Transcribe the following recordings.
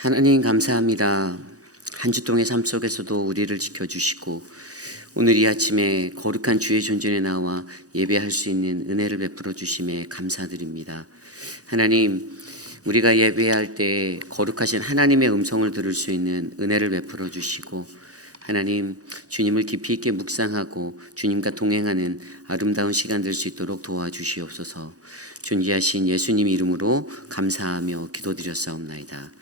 하나님 감사합니다. 한 주 동안의 삶 속에서도 우리를 지켜주시고 오늘 이 아침에 거룩한 주의 존전에 나와 예배할 수 있는 은혜를 베풀어 주심에 감사드립니다. 하나님, 우리가 예배할 때 거룩하신 하나님의 음성을 들을 수 있는 은혜를 베풀어 주시고, 하나님, 주님을 깊이 있게 묵상하고 주님과 동행하는 아름다운 시간 될 수 있도록 도와주시옵소서. 존귀하신 예수님 이름으로 감사하며 기도드렸사옵나이다.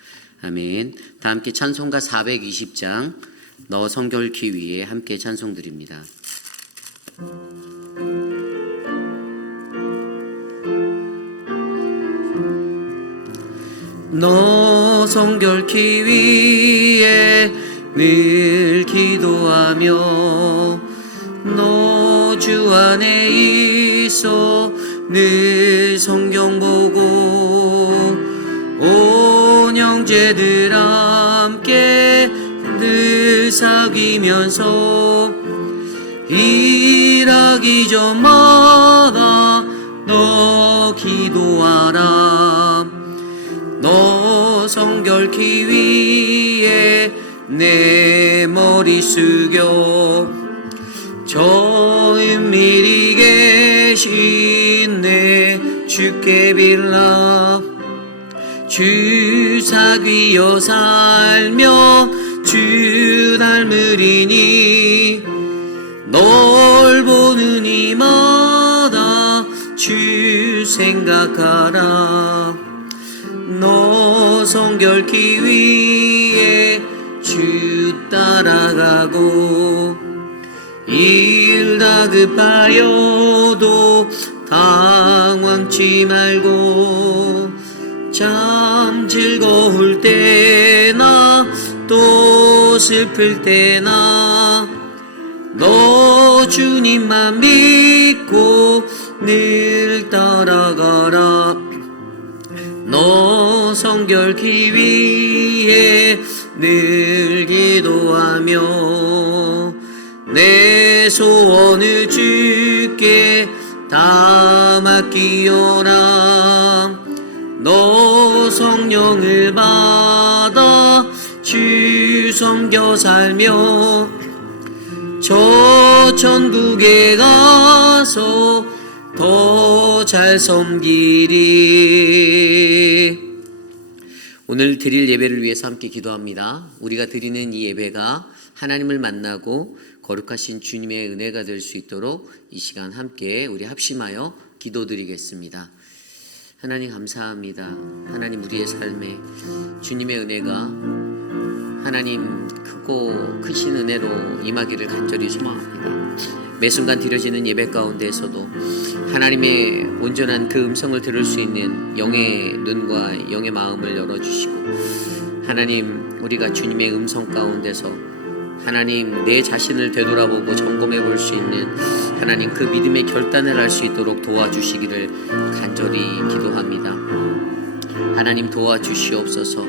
아멘. 다 함께 찬송가 420장 너 성결케 위에 함께 찬송드립니다. 너 성결케 위에 늘 기도하며 너 주 안에 있어 늘 성경 보고 온 형제들 함께 늘 사귀면서 일하기 전마다 너 기도하라. 너 성결케 위에 내 머리 숙여 저 은밀히 계신 내 주께 빌라. 주 사귀어 살며 주 닮으리니 널 보는 이마다 주 생각하라. 너 성결케 위에 주 따라가고 일 다급하여도 당황치 말고 참 즐거울 때나 또 슬플 때나 너 주님만 믿고 늘 따라가라. 너 성결케 위에 늘 기도하며 내 소원을 주께 다 맡기어라. 너 성령을 받아 주 섬겨 살며 저 천국에 가서 더 잘 섬기리. 오늘 드릴 예배를 위해서 함께 기도합니다. 우리가 드리는 이 예배가 하나님을 만나고 거룩하신 주님의 은혜가 될 수 있도록 이 시간 함께 우리 합심하여 기도드리겠습니다. 하나님 감사합니다. 하나님, 우리의 삶에 주님의 은혜가 하나님 크고 크신 은혜로 임하기를 간절히 소망합니다. 매 순간 드려지는 예배 가운데에서도 하나님의 온전한 그 음성을 들을 수 있는 영의 눈과 영의 마음을 열어주시고, 하나님, 우리가 주님의 음성 가운데서 하나님 내 자신을 되돌아보고 점검해 볼 수 있는 하나님 그 믿음의 결단을 할 수 있도록 도와주시기를 간절히 기도합니다. 하나님 도와주시옵소서.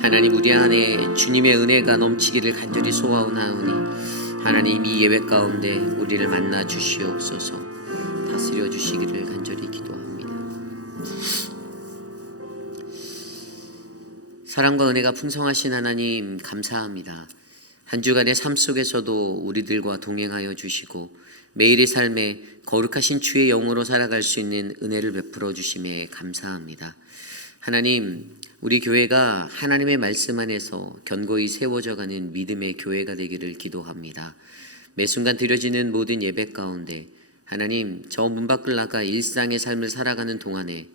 하나님, 우리 안에 주님의 은혜가 넘치기를 간절히 소원하오니 하나님 이 예배 가운데 우리를 만나 주시옵소서. 다스려 주시기를 간절히 기도합니다. 사랑과 은혜가 풍성하신 하나님 감사합니다. 한 주간의 삶 속에서도 우리들과 동행하여 주시고 매일의 삶에 거룩하신 주의 영으로 살아갈 수 있는 은혜를 베풀어 주심에 감사합니다. 하나님, 우리 교회가 하나님의 말씀 안에서 견고히 세워져가는 믿음의 교회가 되기를 기도합니다. 매 순간 드려지는 모든 예배 가운데 하나님, 저 문 밖을 나가 일상의 삶을 살아가는 동안에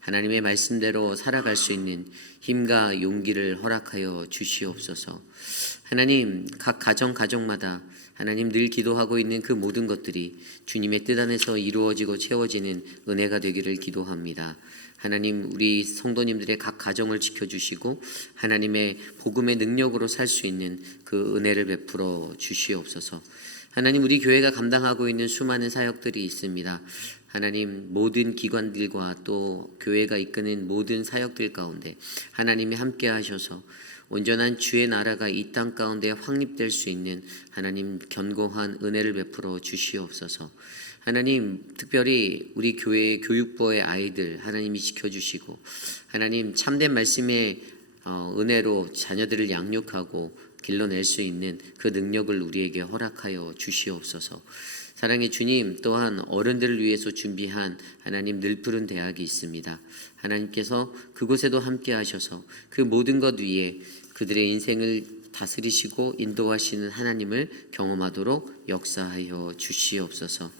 하나님의 말씀대로 살아갈 수 있는 힘과 용기를 허락하여 주시옵소서. 하나님, 각 가정마다 하나님 늘 기도하고 있는 그 모든 것들이 주님의 뜻 안에서 이루어지고 채워지는 은혜가 되기를 기도합니다. 하나님, 우리 성도님들의 각 가정을 지켜주시고 하나님의 복음의 능력으로 살 수 있는 그 은혜를 베풀어 주시옵소서. 하나님, 우리 교회가 감당하고 있는 수많은 사역들이 있습니다. 하나님, 모든 기관들과 또 교회가 이끄는 모든 사역들 가운데 하나님이 함께 하셔서 온전한 주의 나라가 이 땅 가운데 확립될 수 있는 하나님 견고한 은혜를 베풀어 주시옵소서. 하나님, 특별히 우리 교회의 교육부의 아이들 하나님이 지켜주시고 하나님 참된 말씀에 은혜로 자녀들을 양육하고 길러낼 수 있는 그 능력을 우리에게 허락하여 주시옵소서. 사랑의 주님, 또한 어른들을 위해서 준비한 하나님 늘푸른 대학이 있습니다. 하나님께서 그곳에도 함께 하셔서 그 모든 것 위에 그들의 인생을 다스리시고 인도하시는 하나님을 경험하도록 역사하여 주시옵소서.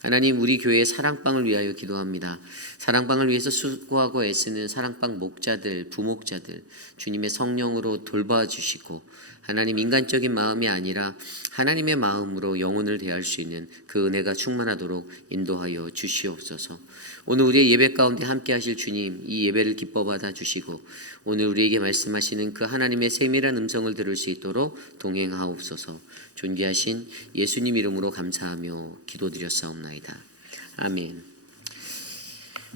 하나님, 우리 교회의 사랑방을 위하여 기도합니다. 사랑방을 위해서 수고하고 애쓰는 사랑방 목자들, 부목자들, 주님의 성령으로 돌봐주시고 하나님, 인간적인 마음이 아니라 하나님의 마음으로 영혼을 대할 수 있는 그 은혜가 충만하도록 인도하여 주시옵소서. 오늘 우리의 예배 가운데 함께 하실 주님, 이 예배를 기뻐 받아 주시고 오늘 우리에게 말씀하시는 그 하나님의 세밀한 음성을 들을 수 있도록 동행하옵소서. 존귀하신 예수님 이름으로 감사하며 기도드렸사옵나이다. 아멘.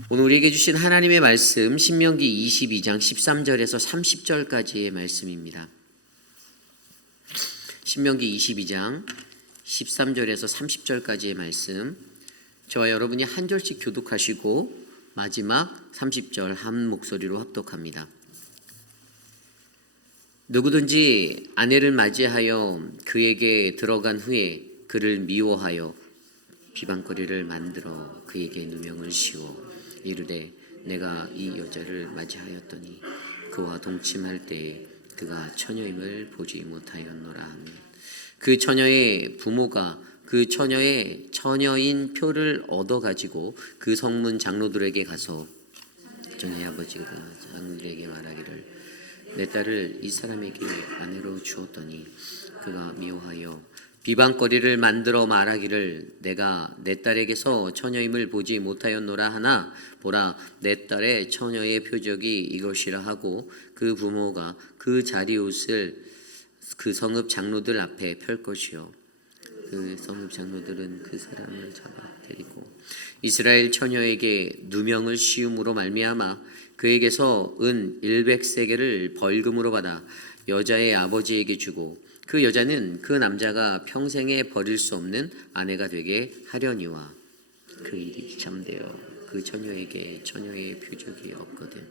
오늘 우리에게 주신 하나님의 말씀 신명기 22장 13절에서 30절까지의 말씀입니다. 신명기 22장 13절에서 30절까지의 말씀, 저와 여러분이 한 절씩 교독하시고 마지막 30절 한 목소리로 합독합니다. 누구든지 아내를 맞이하여 그에게 들어간 후에 그를 미워하여 비방거리를 만들어 그에게 누명을 씌워 이르되 내가 이 여자를 맞이하였더니 그와 동침할 때에 그가 처녀임을 보지 못하였노라 하면 그 처녀의 부모가 그 처녀의 처녀인 표를 얻어가지고 그 성문 장로들에게 가서 처녀의 아버지가 장로들에게 말하기를 내 딸을 이 사람에게 아내로 주었더니 그가 미워하여 비방거리를 만들어 말하기를 내가 내 딸에게서 처녀임을 보지 못하였노라 하나 보라 내 딸의 처녀의 표적이 이것이라 하고 그 부모가 그 자리옷을 그 성읍 장로들 앞에 펼 것이요 그 성읍 장로들은 그 사람을 잡아 데리고 이스라엘 처녀에게 누명을 씌움으로 말미암아 그에게서 은 100세겔을 벌금으로 받아 여자의 아버지에게 주고 그 여자는 그 남자가 평생에 버릴 수 없는 아내가 되게 하려니와 그 일이 참되어 그 처녀에게 처녀의 표적이 없거든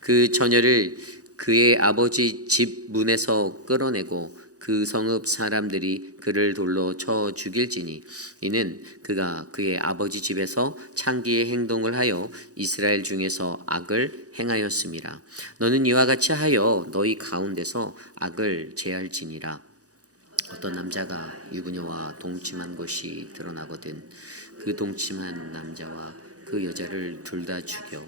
그 처녀를 그의 아버지 집 문에서 끌어내고 그 성읍 사람들이 그를 돌로 쳐 죽일지니 이는 그가 그의 아버지 집에서 창기의 행동을 하여 이스라엘 중에서 악을 행하였음이라. 너는 이와 같이 하여 너희 가운데서 악을 제할지니라. 어떤 남자가 유부녀와 동침한 것이 드러나거든 그 동침한 남자와 그 여자를 둘 다 죽여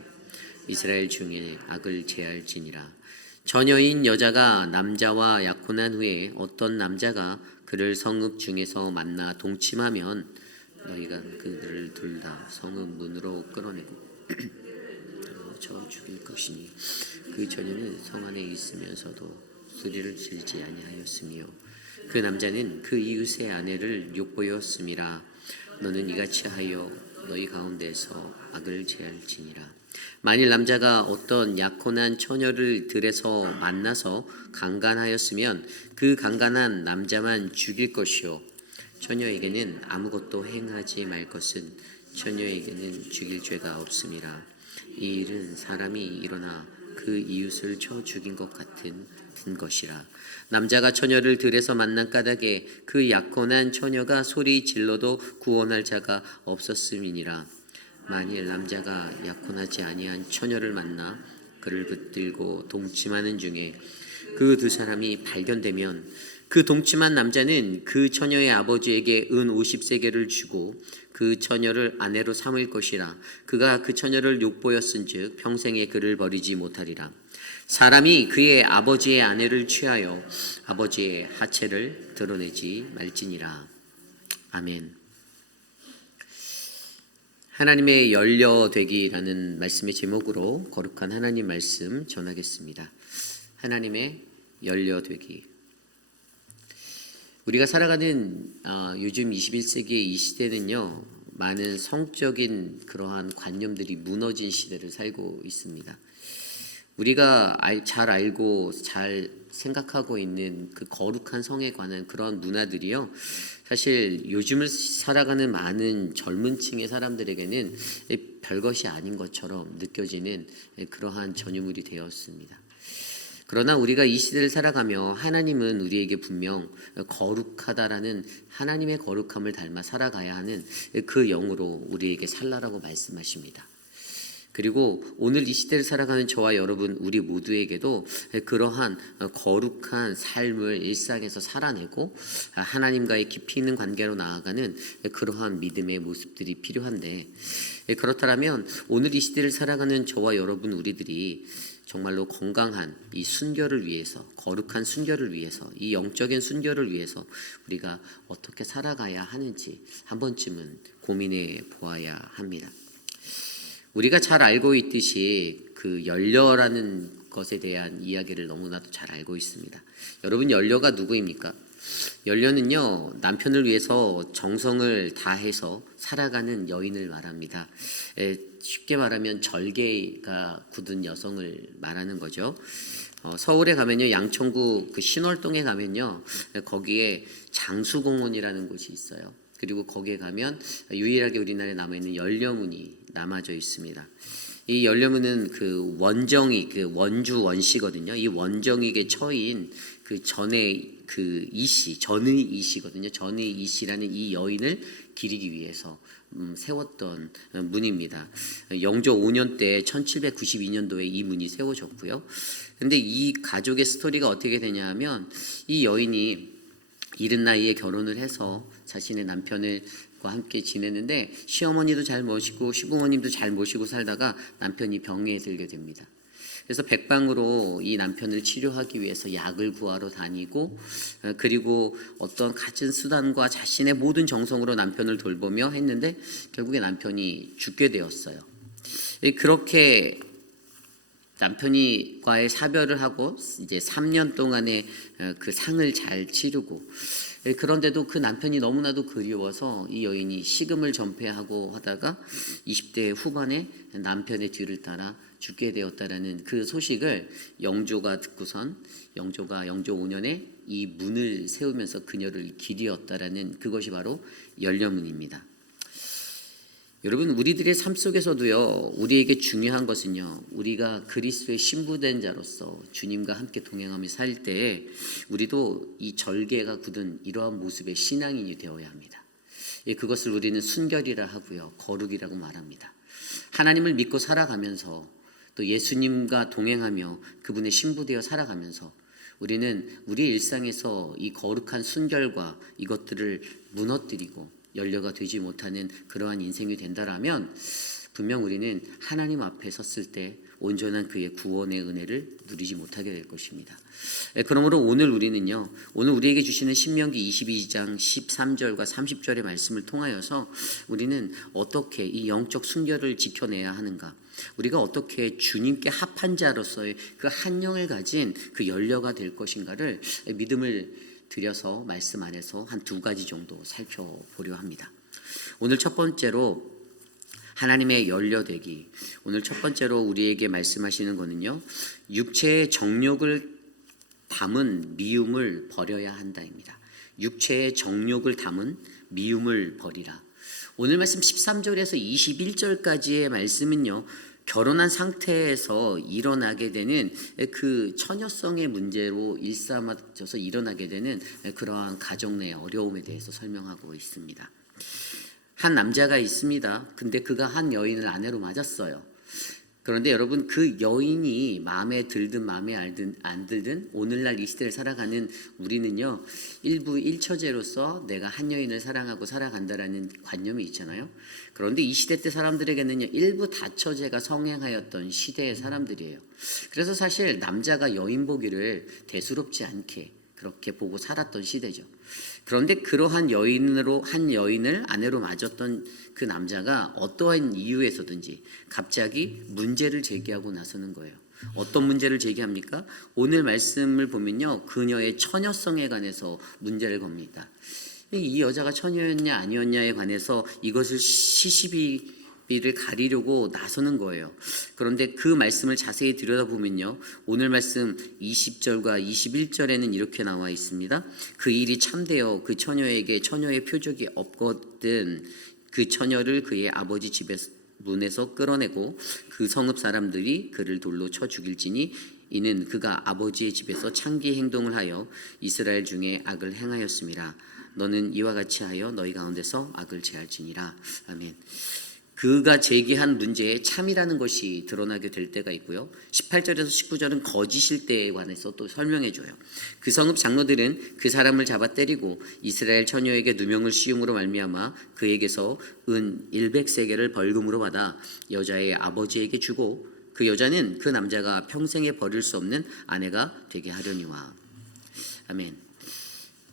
이스라엘 중에 악을 제할지니라. 처녀인 여자가 남자와 약혼한 후에 어떤 남자가 그를 성읍 중에서 만나 동침하면 너희가 그들을 둘 다 성읍 문으로 끌어내고 쳐 죽일 것이니 그 처녀는 성 안에 있으면서도 소리를 질지 아니하였으며 그 남자는 그 이웃의 아내를 욕보였음이라. 너는 이같이 하여 너희 가운데서 악을 제할지니라. 만일 남자가 어떤 약혼한 처녀를 들에서 만나서 강간하였으면 그 강간한 남자만 죽일 것이요 처녀에게는 아무것도 행하지 말 것은 처녀에게는 죽일 죄가 없음이라. 이 일은 사람이 일어나 그 이웃을 쳐 죽인 것 같은 것이라. 남자가 처녀를 들에서 만난 까닭에 그 약혼한 처녀가 소리 질러도 구원할 자가 없었음이니라. 만일 남자가 약혼하지 아니한 처녀를 만나 그를 붙들고 동침하는 중에 그 두 사람이 발견되면 그 동침한 남자는 그 처녀의 아버지에게 은 50세겔을 주고 그 처녀를 아내로 삼을 것이라. 그가 그 처녀를 욕보였은즉 평생에 그를 버리지 못하리라. 사람이 그의 아버지의 아내를 취하여 아버지의 하체를 드러내지 말지니라. 아멘. 하나님의 열려되기라는 말씀의 제목으로 거룩한 하나님 말씀 전하겠습니다. 하나님의 열려되기. 우리가 살아가는 요즘 21세기의 이 시대는요, 많은 성적인 그러한 관념들이 무너진 시대를 살고 있습니다. 우리가 잘 알고 잘 생각하고 있는 그 거룩한 성에 관한 그런 문화들이요, 사실 요즘을 살아가는 많은 젊은 층의 사람들에게는 별것이 아닌 것처럼 느껴지는 그러한 전유물이 되었습니다. 그러나 우리가 이 시대를 살아가며 하나님은 우리에게 분명 거룩하다라는 하나님의 거룩함을 닮아 살아가야 하는 그 영으로 우리에게 살라라고 말씀하십니다. 그리고 오늘 이 시대를 살아가는 저와 여러분 우리 모두에게도 그러한 거룩한 삶을 일상에서 살아내고 하나님과의 깊이 있는 관계로 나아가는 그러한 믿음의 모습들이 필요한데, 그렇다면 오늘 이 시대를 살아가는 저와 여러분 우리들이 정말로 건강한 이 순결을 위해서, 거룩한 순결을 위해서, 이 영적인 순결을 위해서 우리가 어떻게 살아가야 하는지 한 번쯤은 고민해 보아야 합니다. 우리가 잘 알고 있듯이 그 연려라는 것에 대한 이야기를 너무나도 잘 알고 있습니다. 여러분, 연려가 누구입니까? 연려는요, 남편을 위해서 정성을 다해서 살아가는 여인을 말합니다. 쉽게 말하면 절개가 굳은 여성을 말하는 거죠. 서울에 가면요, 양천구 그 신월동에 가면요, 거기에 장수공원이라는 곳이 있어요. 그리고 거기에 가면 유일하게 우리나라에 남아있는 연려문이 남아져 있습니다. 이 연려문은 그 원정이, 그 원주 원시거든요. 이 원정익에 처인 그 전의 그 이씨, 전의 이씨거든요. 전의 이씨라는 이 여인을 기리기 위해서 세웠던 문입니다. 영조 5년 때 1792년도에 이 문이 세워졌고요. 근데 이 가족의 스토리가 어떻게 되냐 하면, 이 여인이 이른 나이에 결혼을 해서 자신의 남편과 함께 지내는데, 시어머니도 잘 모시고 시부모님도 잘 모시고 살다가 남편이 병에 들게 됩니다. 그래서 백방으로 이 남편을 치료하기 위해서 약을 구하러 다니고, 그리고 어떤 갖은 수단과 자신의 모든 정성으로 남편을 돌보며 했는데 결국에 남편이 죽게 되었어요. 그렇게 남편과의 사별을 하고 이제 3년 동안의 그 상을 잘 치르고, 그런데도 그 남편이 너무나도 그리워서 이 여인이 식음을 전폐하고 하다가 20대 후반에 남편의 뒤를 따라 죽게 되었다라는 그 소식을 영조가 듣고선, 영조가 영조 5년에 이 문을 세우면서 그녀를 기리었다라는 그것이 바로 연려문입니다. 여러분, 우리들의 삶 속에서도요, 우리에게 중요한 것은요, 우리가 그리스도의 신부된 자로서 주님과 함께 동행하며 살 때에 우리도 이 절개가 굳은 이러한 모습의 신앙인이 되어야 합니다. 그것을 우리는 순결이라 하고요, 거룩이라고 말합니다. 하나님을 믿고 살아가면서 또 예수님과 동행하며 그분의 신부되어 살아가면서 우리는 우리 일상에서 이 거룩한 순결과 이것들을 무너뜨리고 연려가 되지 못하는 그러한 인생이 된다라면, 분명 우리는 하나님 앞에 섰을 때 온전한 그의 구원의 은혜를 누리지 못하게 될 것입니다. 그러므로 오늘 우리는요, 오늘 우리에게 주시는 신명기 22장 13절과 30절의 말씀을 통하여서 우리는 어떻게 이 영적 순결을 지켜내야 하는가, 우리가 어떻게 주님께 합한 자로서의 그 한 영을 가진 그 연려가 될 것인가를 믿음을 들여서 말씀 안에서 한 두 가지 정도 살펴보려 합니다. 오늘 첫 번째로 하나님의 연려되기. 오늘 첫 번째로 우리에게 말씀하시는 거는요, 육체의 정욕을 담은 미움을 버려야 한다입니다. 육체의 정욕을 담은 미움을 버리라. 오늘 말씀 13절에서 21절까지의 말씀은요, 결혼한 상태에서 일어나게 되는 그 처녀성의 문제로 일삼아져서 일어나게 되는 그러한 가정 내 어려움에 대해서 설명하고 있습니다. 한 남자가 있습니다. 근데 그가 한 여인을 아내로 맞았어요. 그런데 여러분, 그 여인이 마음에 들든 마음에 안 들든 오늘날 이 시대를 살아가는 우리는요, 일부 일처제로서 내가 한 여인을 사랑하고 살아간다라는 관념이 있잖아요. 그런데 이 시대 때 사람들에게는요, 일부 다처제가 성행하였던 시대의 사람들이에요. 그래서 사실 남자가 여인 보기를 대수롭지 않게 그렇게 보고 살았던 시대죠. 그런데 그러한 여인으로 한 여인을 아내로 맞았던 그 남자가 어떠한 이유에서든지 갑자기 문제를 제기하고 나서는 거예요. 어떤 문제를 제기합니까? 오늘 말씀을 보면요, 그녀의 처녀성에 관해서 문제를 겁니다. 이 여자가 처녀였냐 아니었냐에 관해서 이것을 시시비비를 가리려고 나서는 거예요. 그런데 그 말씀을 자세히 들여다보면요, 오늘 말씀 20절과 21절에는 이렇게 나와 있습니다. 그 일이 참되어 그 처녀에게 처녀의 표적이 없거든 그 처녀를 그의 아버지 집에서 문에서 끌어내고 그 성읍 사람들이 그를 돌로 쳐 죽일지니 이는 그가 아버지의 집에서 창기 행동을 하여 이스라엘 중에 악을 행하였음이라. 너는 이와 같이 하여 너희 가운데서 악을 제할지니라. 아멘. 그가 제기한 문제에 참이라는 것이 드러나게 될 때가 있고요. 18절에서 19절은 거짓일 때에 관해서 또 설명해 줘요. 그 성읍 장로들은 그 사람을 잡아 때리고 이스라엘 처녀에게 누명을 씌움으로 말미암아 그에게서 은 100세겔을 벌금으로 받아 여자의 아버지에게 주고 그 여자는 그 남자가 평생에 버릴 수 없는 아내가 되게 하려니와. 아멘.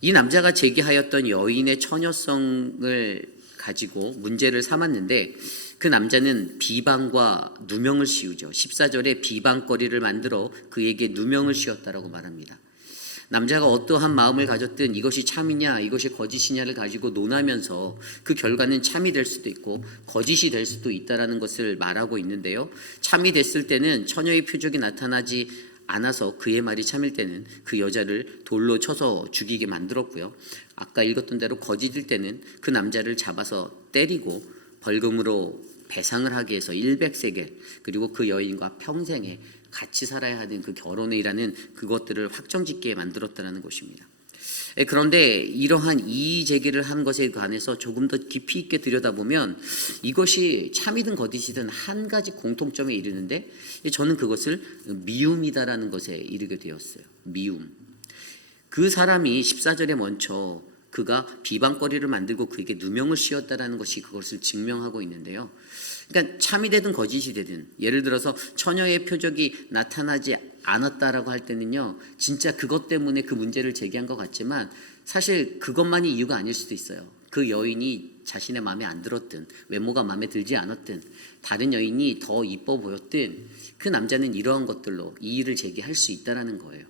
이 남자가 제기하였던 여인의 처녀성을 가지고 문제를 삼았는데 그 남자는 비방과 누명을 씌우죠. 14절에 비방거리를 만들어 그에게 누명을 씌웠다라고 말합니다. 남자가 어떠한 마음을 가졌든 이것이 참이냐 이것이 거짓이냐를 가지고 논하면서 그 결과는 참이 될 수도 있고 거짓이 될 수도 있다라는 것을 말하고 있는데요. 참이 됐을 때는 처녀의 표적이 나타나지 않아서 그의 말이 참일 때는 그 여자를 돌로 쳐서 죽이게 만들었고요. 아까 읽었던 대로 거짓일 때는 그 남자를 잡아서 때리고 벌금으로 배상을 하게 해서 100세겔 그리고 그 여인과 평생에 같이 살아야 하는 그 결혼이라는 그것들을 확정짓게 만들었다는 것입니다. 그런데 이러한 이의 제기를 한 것에 관해서 조금 더 깊이 있게 들여다보면 이것이 참이든 거짓이든 한 가지 공통점에 이르는데 저는 그것을 미움이다라는 것에 이르게 되었어요. 미움. 그 사람이 14절에 먼저 그가 비방거리를 만들고 그에게 누명을 씌웠다라는 것이 그것을 증명하고 있는데요. 그러니까 참이 되든 거짓이 되든 예를 들어서 처녀의 표적이 나타나지 않았다라고 할 때는요, 진짜 그것 때문에 그 문제를 제기한 것 같지만 사실 그것만이 이유가 아닐 수도 있어요. 그 여인이 자신의 마음에 안 들었든 외모가 마음에 들지 않았든 다른 여인이 더 이뻐 보였든 그 남자는 이러한 것들로 이의를 제기할 수 있다라는 거예요.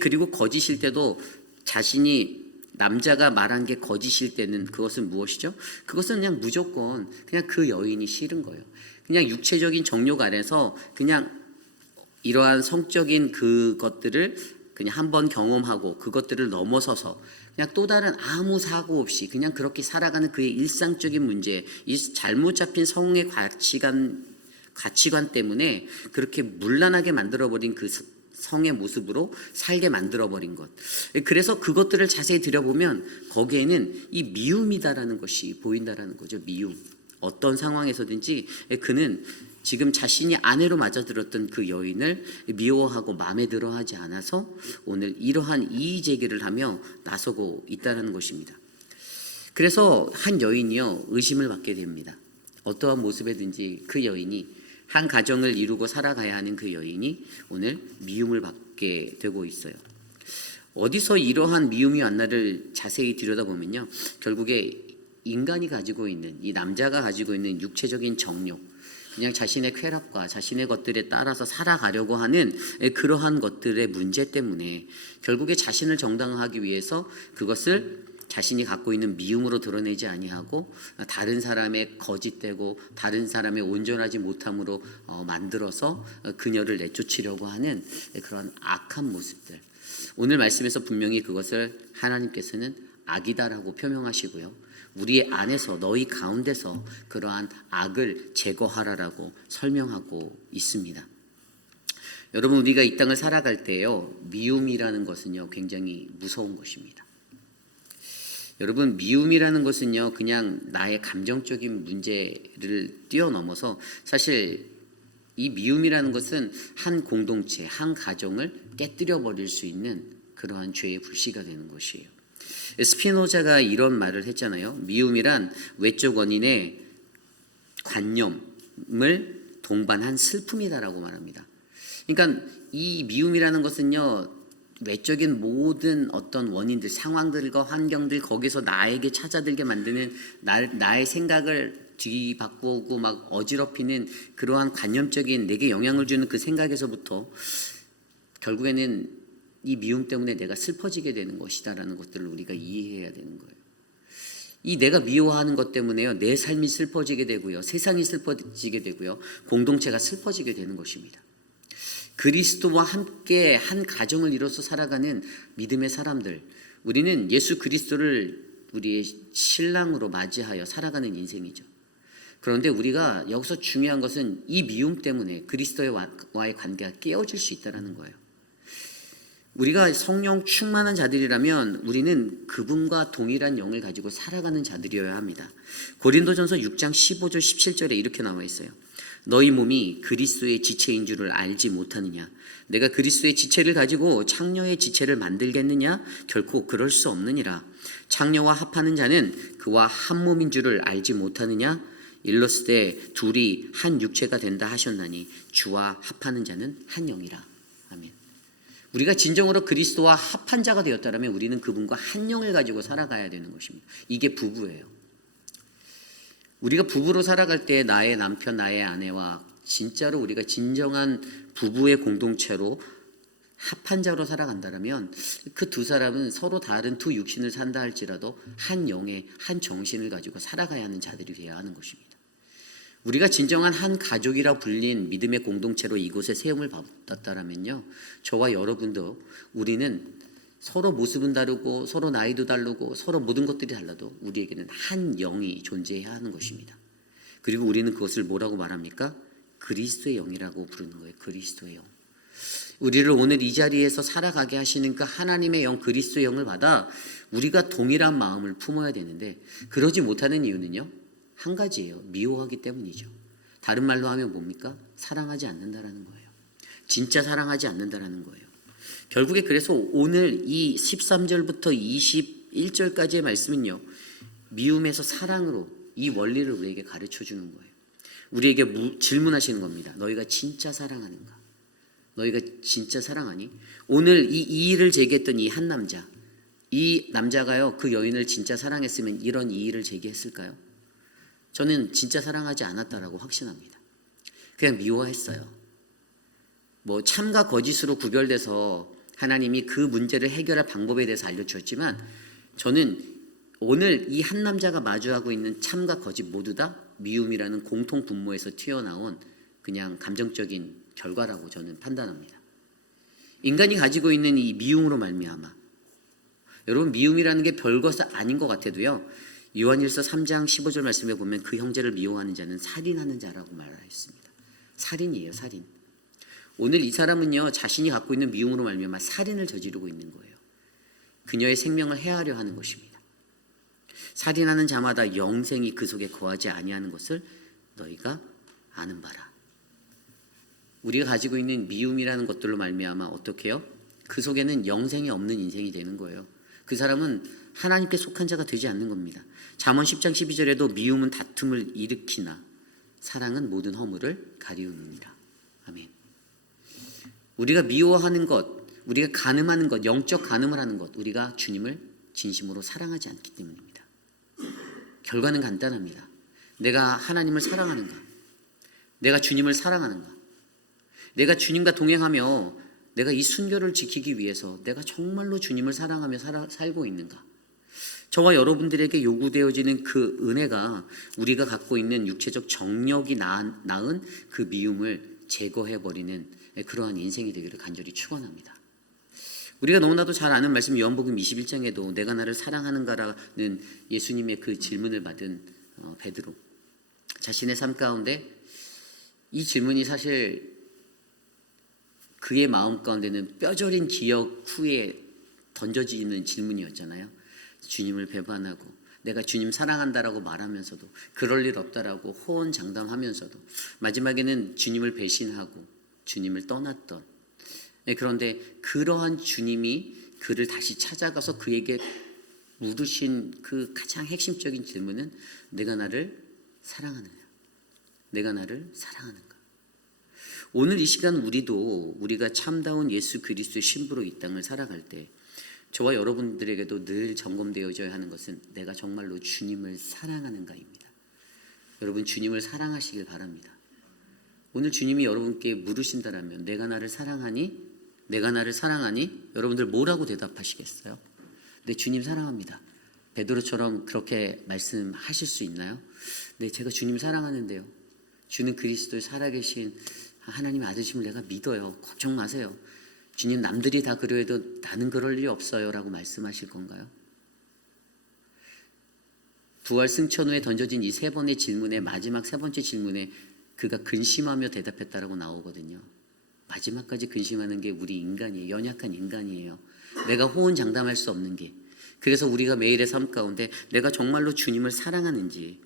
그리고 거짓일 때도 자신이 남자가 말한 게 거짓일 때는 그것은 무엇이죠? 그것은 그냥 무조건 그냥 그 여인이 싫은 거예요. 그냥 육체적인 정욕 아래서 그냥 이러한 성적인 그것들을 그냥 한번 경험하고 그것들을 넘어서서 그냥 또 다른 아무 사고 없이 그냥 그렇게 살아가는 그의 일상적인 문제, 이 잘못 잡힌 성의 가치관 때문에 그렇게 문란하게 만들어버린 그 성의 모습으로 살게 만들어버린 것. 그래서 그것들을 자세히 들여보면 거기에는 이 미움이다라는 것이 보인다라는 거죠. 미움. 어떤 상황에서든지 그는 지금 자신이 아내로 맞아들었던 그 여인을 미워하고 마음에 들어하지 않아서 오늘 이러한 이의 제기를 하며 나서고 있다는 것입니다. 그래서 한 여인이요 의심을 받게 됩니다. 어떠한 모습에든지 그 여인이 한 가정을 이루고 살아가야 하는 그 여인이 오늘 미움을 받게 되고 있어요. 어디서 이러한 미움이 왔나를 자세히 들여다보면요, 결국에 인간이 가지고 있는 이 남자가 가지고 있는 육체적인 정욕, 그냥 자신의 쾌락과 자신의 것들에 따라서 살아가려고 하는 그러한 것들의 문제 때문에 결국에 자신을 정당화하기 위해서 그것을 자신이 갖고 있는 미움으로 드러내지 아니하고 다른 사람의 거짓되고 다른 사람의 온전하지 못함으로 만들어서 그녀를 내쫓으려고 하는 그런 악한 모습들. 오늘 말씀에서 분명히 그것을 하나님께서는 악이다라고 표명하시고요, 우리 안에서 너희 가운데서 그러한 악을 제거하라라고 설명하고 있습니다. 여러분, 우리가 이 땅을 살아갈 때요, 미움이라는 것은요 굉장히 무서운 것입니다. 여러분, 미움이라는 것은요 그냥 나의 감정적인 문제를 뛰어넘어서 사실 이 미움이라는 것은 한 공동체, 한 가정을 깨뜨려 버릴 수 있는 그러한 죄의 불씨가 되는 것이에요. 스피노자가 이런 말을 했잖아요. 미움이란 외적 원인의 관념을 동반한 슬픔이다라고 말합니다. 그러니까 이 미움이라는 것은요, 외적인 모든 어떤 원인들, 상황들과 환경들, 거기서 나에게 찾아들게 만드는 나의 생각을 뒤바꾸고 막 어지럽히는 그러한 관념적인 내게 영향을 주는 그 생각에서부터 결국에는 이 미움 때문에 내가 슬퍼지게 되는 것이다라는 것들을 우리가 이해해야 되는 거예요. 이 내가 미워하는 것 때문에요, 내 삶이 슬퍼지게 되고요, 세상이 슬퍼지게 되고요, 공동체가 슬퍼지게 되는 것입니다. 그리스도와 함께 한 가정을 이뤄서 살아가는 믿음의 사람들, 우리는 예수 그리스도를 우리의 신랑으로 맞이하여 살아가는 인생이죠. 그런데 우리가 여기서 중요한 것은 이 미움 때문에 그리스도와의 관계가 깨어질 수 있다는 거예요. 우리가 성령 충만한 자들이라면 우리는 그분과 동일한 영을 가지고 살아가는 자들이어야 합니다. 고린도전서 6장 15절 17절에 이렇게 나와 있어요. 너희 몸이 그리스도의 지체인 줄을 알지 못하느냐? 내가 그리스도의 지체를 가지고 창녀의 지체를 만들겠느냐? 결코 그럴 수 없느니라. 창녀와 합하는 자는 그와 한 몸인 줄을 알지 못하느냐? 일러스되 둘이 한 육체가 된다 하셨나니 주와 합하는 자는 한 영이라. 아멘. 우리가 진정으로 그리스도와 합한 자가 되었다면 우리는 그분과 한 영을 가지고 살아가야 되는 것입니다. 이게 부부예요. 우리가 부부로 살아갈 때 나의 남편, 나의 아내와 진짜로 우리가 진정한 부부의 공동체로 합한 자로 살아간다면 그 두 사람은 서로 다른 두 육신을 산다 할지라도 한 영의 한 정신을 가지고 살아가야 하는 자들이 되어야 하는 것입니다. 우리가 진정한 한 가족이라 불린 믿음의 공동체로 이곳에 세움을 받았다면요, 저와 여러분도 우리는 서로 모습은 다르고 서로 나이도 다르고 서로 모든 것들이 달라도 우리에게는 한 영이 존재해야 하는 것입니다. 그리고 우리는 그것을 뭐라고 말합니까? 그리스도의 영이라고 부르는 거예요. 그리스도의 영. 우리를 오늘 이 자리에서 살아가게 하시는 그 하나님의 영, 그리스도의 영을 받아 우리가 동일한 마음을 품어야 되는데 그러지 못하는 이유는요, 한 가지예요. 미워하기 때문이죠. 다른 말로 하면 뭡니까? 사랑하지 않는다라는 거예요. 진짜 사랑하지 않는다라는 거예요. 결국에 그래서 오늘 이 13절부터 21절까지의 말씀은요, 미움에서 사랑으로 이 원리를 우리에게 가르쳐 주는 거예요. 우리에게 질문하시는 겁니다. 너희가 진짜 사랑하는가? 너희가 진짜 사랑하니? 오늘 이 이의를 제기했던 이 한 남자, 이 남자가요 그 여인을 진짜 사랑했으면 이런 이의를 제기했을까요? 저는 진짜 사랑하지 않았다라고 확신합니다. 그냥 미워했어요. 뭐 참과 거짓으로 구별돼서 하나님이 그 문제를 해결할 방법에 대해서 알려주었지만 저는 오늘 이 한 남자가 마주하고 있는 참과 거짓 모두 다 미움이라는 공통 분모에서 튀어나온 그냥 감정적인 결과라고 저는 판단합니다. 인간이 가지고 있는 이 미움으로 말미암아, 여러분 미움이라는 게 별것 아닌 것 같아도요, 요한일서 3장 15절 말씀에 보면 그 형제를 미워하는 자는 살인하는 자라고 말하였습니다. 살인이에요, 살인. 오늘 이 사람은요 자신이 갖고 있는 미움으로 말미암아 살인을 저지르고 있는 거예요. 그녀의 생명을 해하려 하는 것입니다. 살인하는 자마다 영생이 그 속에 거하지 아니하는 것을 너희가 아는 바라. 우리가 가지고 있는 미움이라는 것들로 말미암아 어떻게 해요? 그 속에는 영생이 없는 인생이 되는 거예요. 그 사람은 하나님께 속한 자가 되지 않는 겁니다. 잠언 10장 12절에도 미움은 다툼을 일으키나 사랑은 모든 허물을 가리우느니라. 아멘. 우리가 미워하는 것, 우리가 간음하는 것, 영적 간음을 하는 것, 우리가 주님을 진심으로 사랑하지 않기 때문입니다. 결과는 간단합니다. 내가 하나님을 사랑하는가? 내가 주님을 사랑하는가? 내가 주님과 동행하며 내가 이 순결을 지키기 위해서 내가 정말로 주님을 사랑하며 살고 있는가? 저와 여러분들에게 요구되어지는 그 은혜가 우리가 갖고 있는 육체적 정력이 낳은 그 미움을 제거해버리는 그러한 인생이 되기를 간절히 축원합니다. 우리가 너무나도 잘 아는 말씀 요한복음 21장에도 내가 나를 사랑하는가라는 예수님의 그 질문을 받은 베드로, 자신의 삶 가운데 이 질문이 사실 그의 마음 가운데는 뼈저린 기억 후에 던져지는 질문이었잖아요. 주님을 배반하고 내가 주님 사랑한다라고 말하면서도 그럴 일 없다라고 호언장담하면서도 마지막에는 주님을 배신하고 주님을 떠났던, 그런데 그러한 주님이 그를 다시 찾아가서 그에게 물으신 그 가장 핵심적인 질문은 내가 나를 사랑하느냐? 내가 나를 사랑하는가? 오늘 이 시간 우리가 참다운 예수 그리스도의 신부로 이 땅을 살아갈 때 저와 여러분들에게도 늘 점검되어져야 하는 것은 내가 정말로 주님을 사랑하는가입니다. 여러분 주님을 사랑하시길 바랍니다. 오늘 주님이 여러분께 물으신다라면 내가 나를 사랑하니? 내가 나를 사랑하니? 여러분들 뭐라고 대답하시겠어요? 네, 주님 사랑합니다. 베드로처럼 그렇게 말씀하실 수 있나요? 네, 제가 주님 사랑하는데요. 주는 그리스도의 살아계신 하나님의 아들심을 내가 믿어요. 걱정 마세요. 주님 남들이 다 그래도 나는 그럴 일이 없어요 라고 말씀하실 건가요? 부활 승천 후에 던져진 이 세 번의 질문의 마지막 세 번째 질문에 그가 근심하며 대답했다라고 나오거든요. 마지막까지 근심하는 게 우리 인간이에요. 연약한 인간이에요. 내가 호언장담할 수 없는 게. 그래서 우리가 매일의 삶 가운데 내가 정말로 주님을 사랑하는지,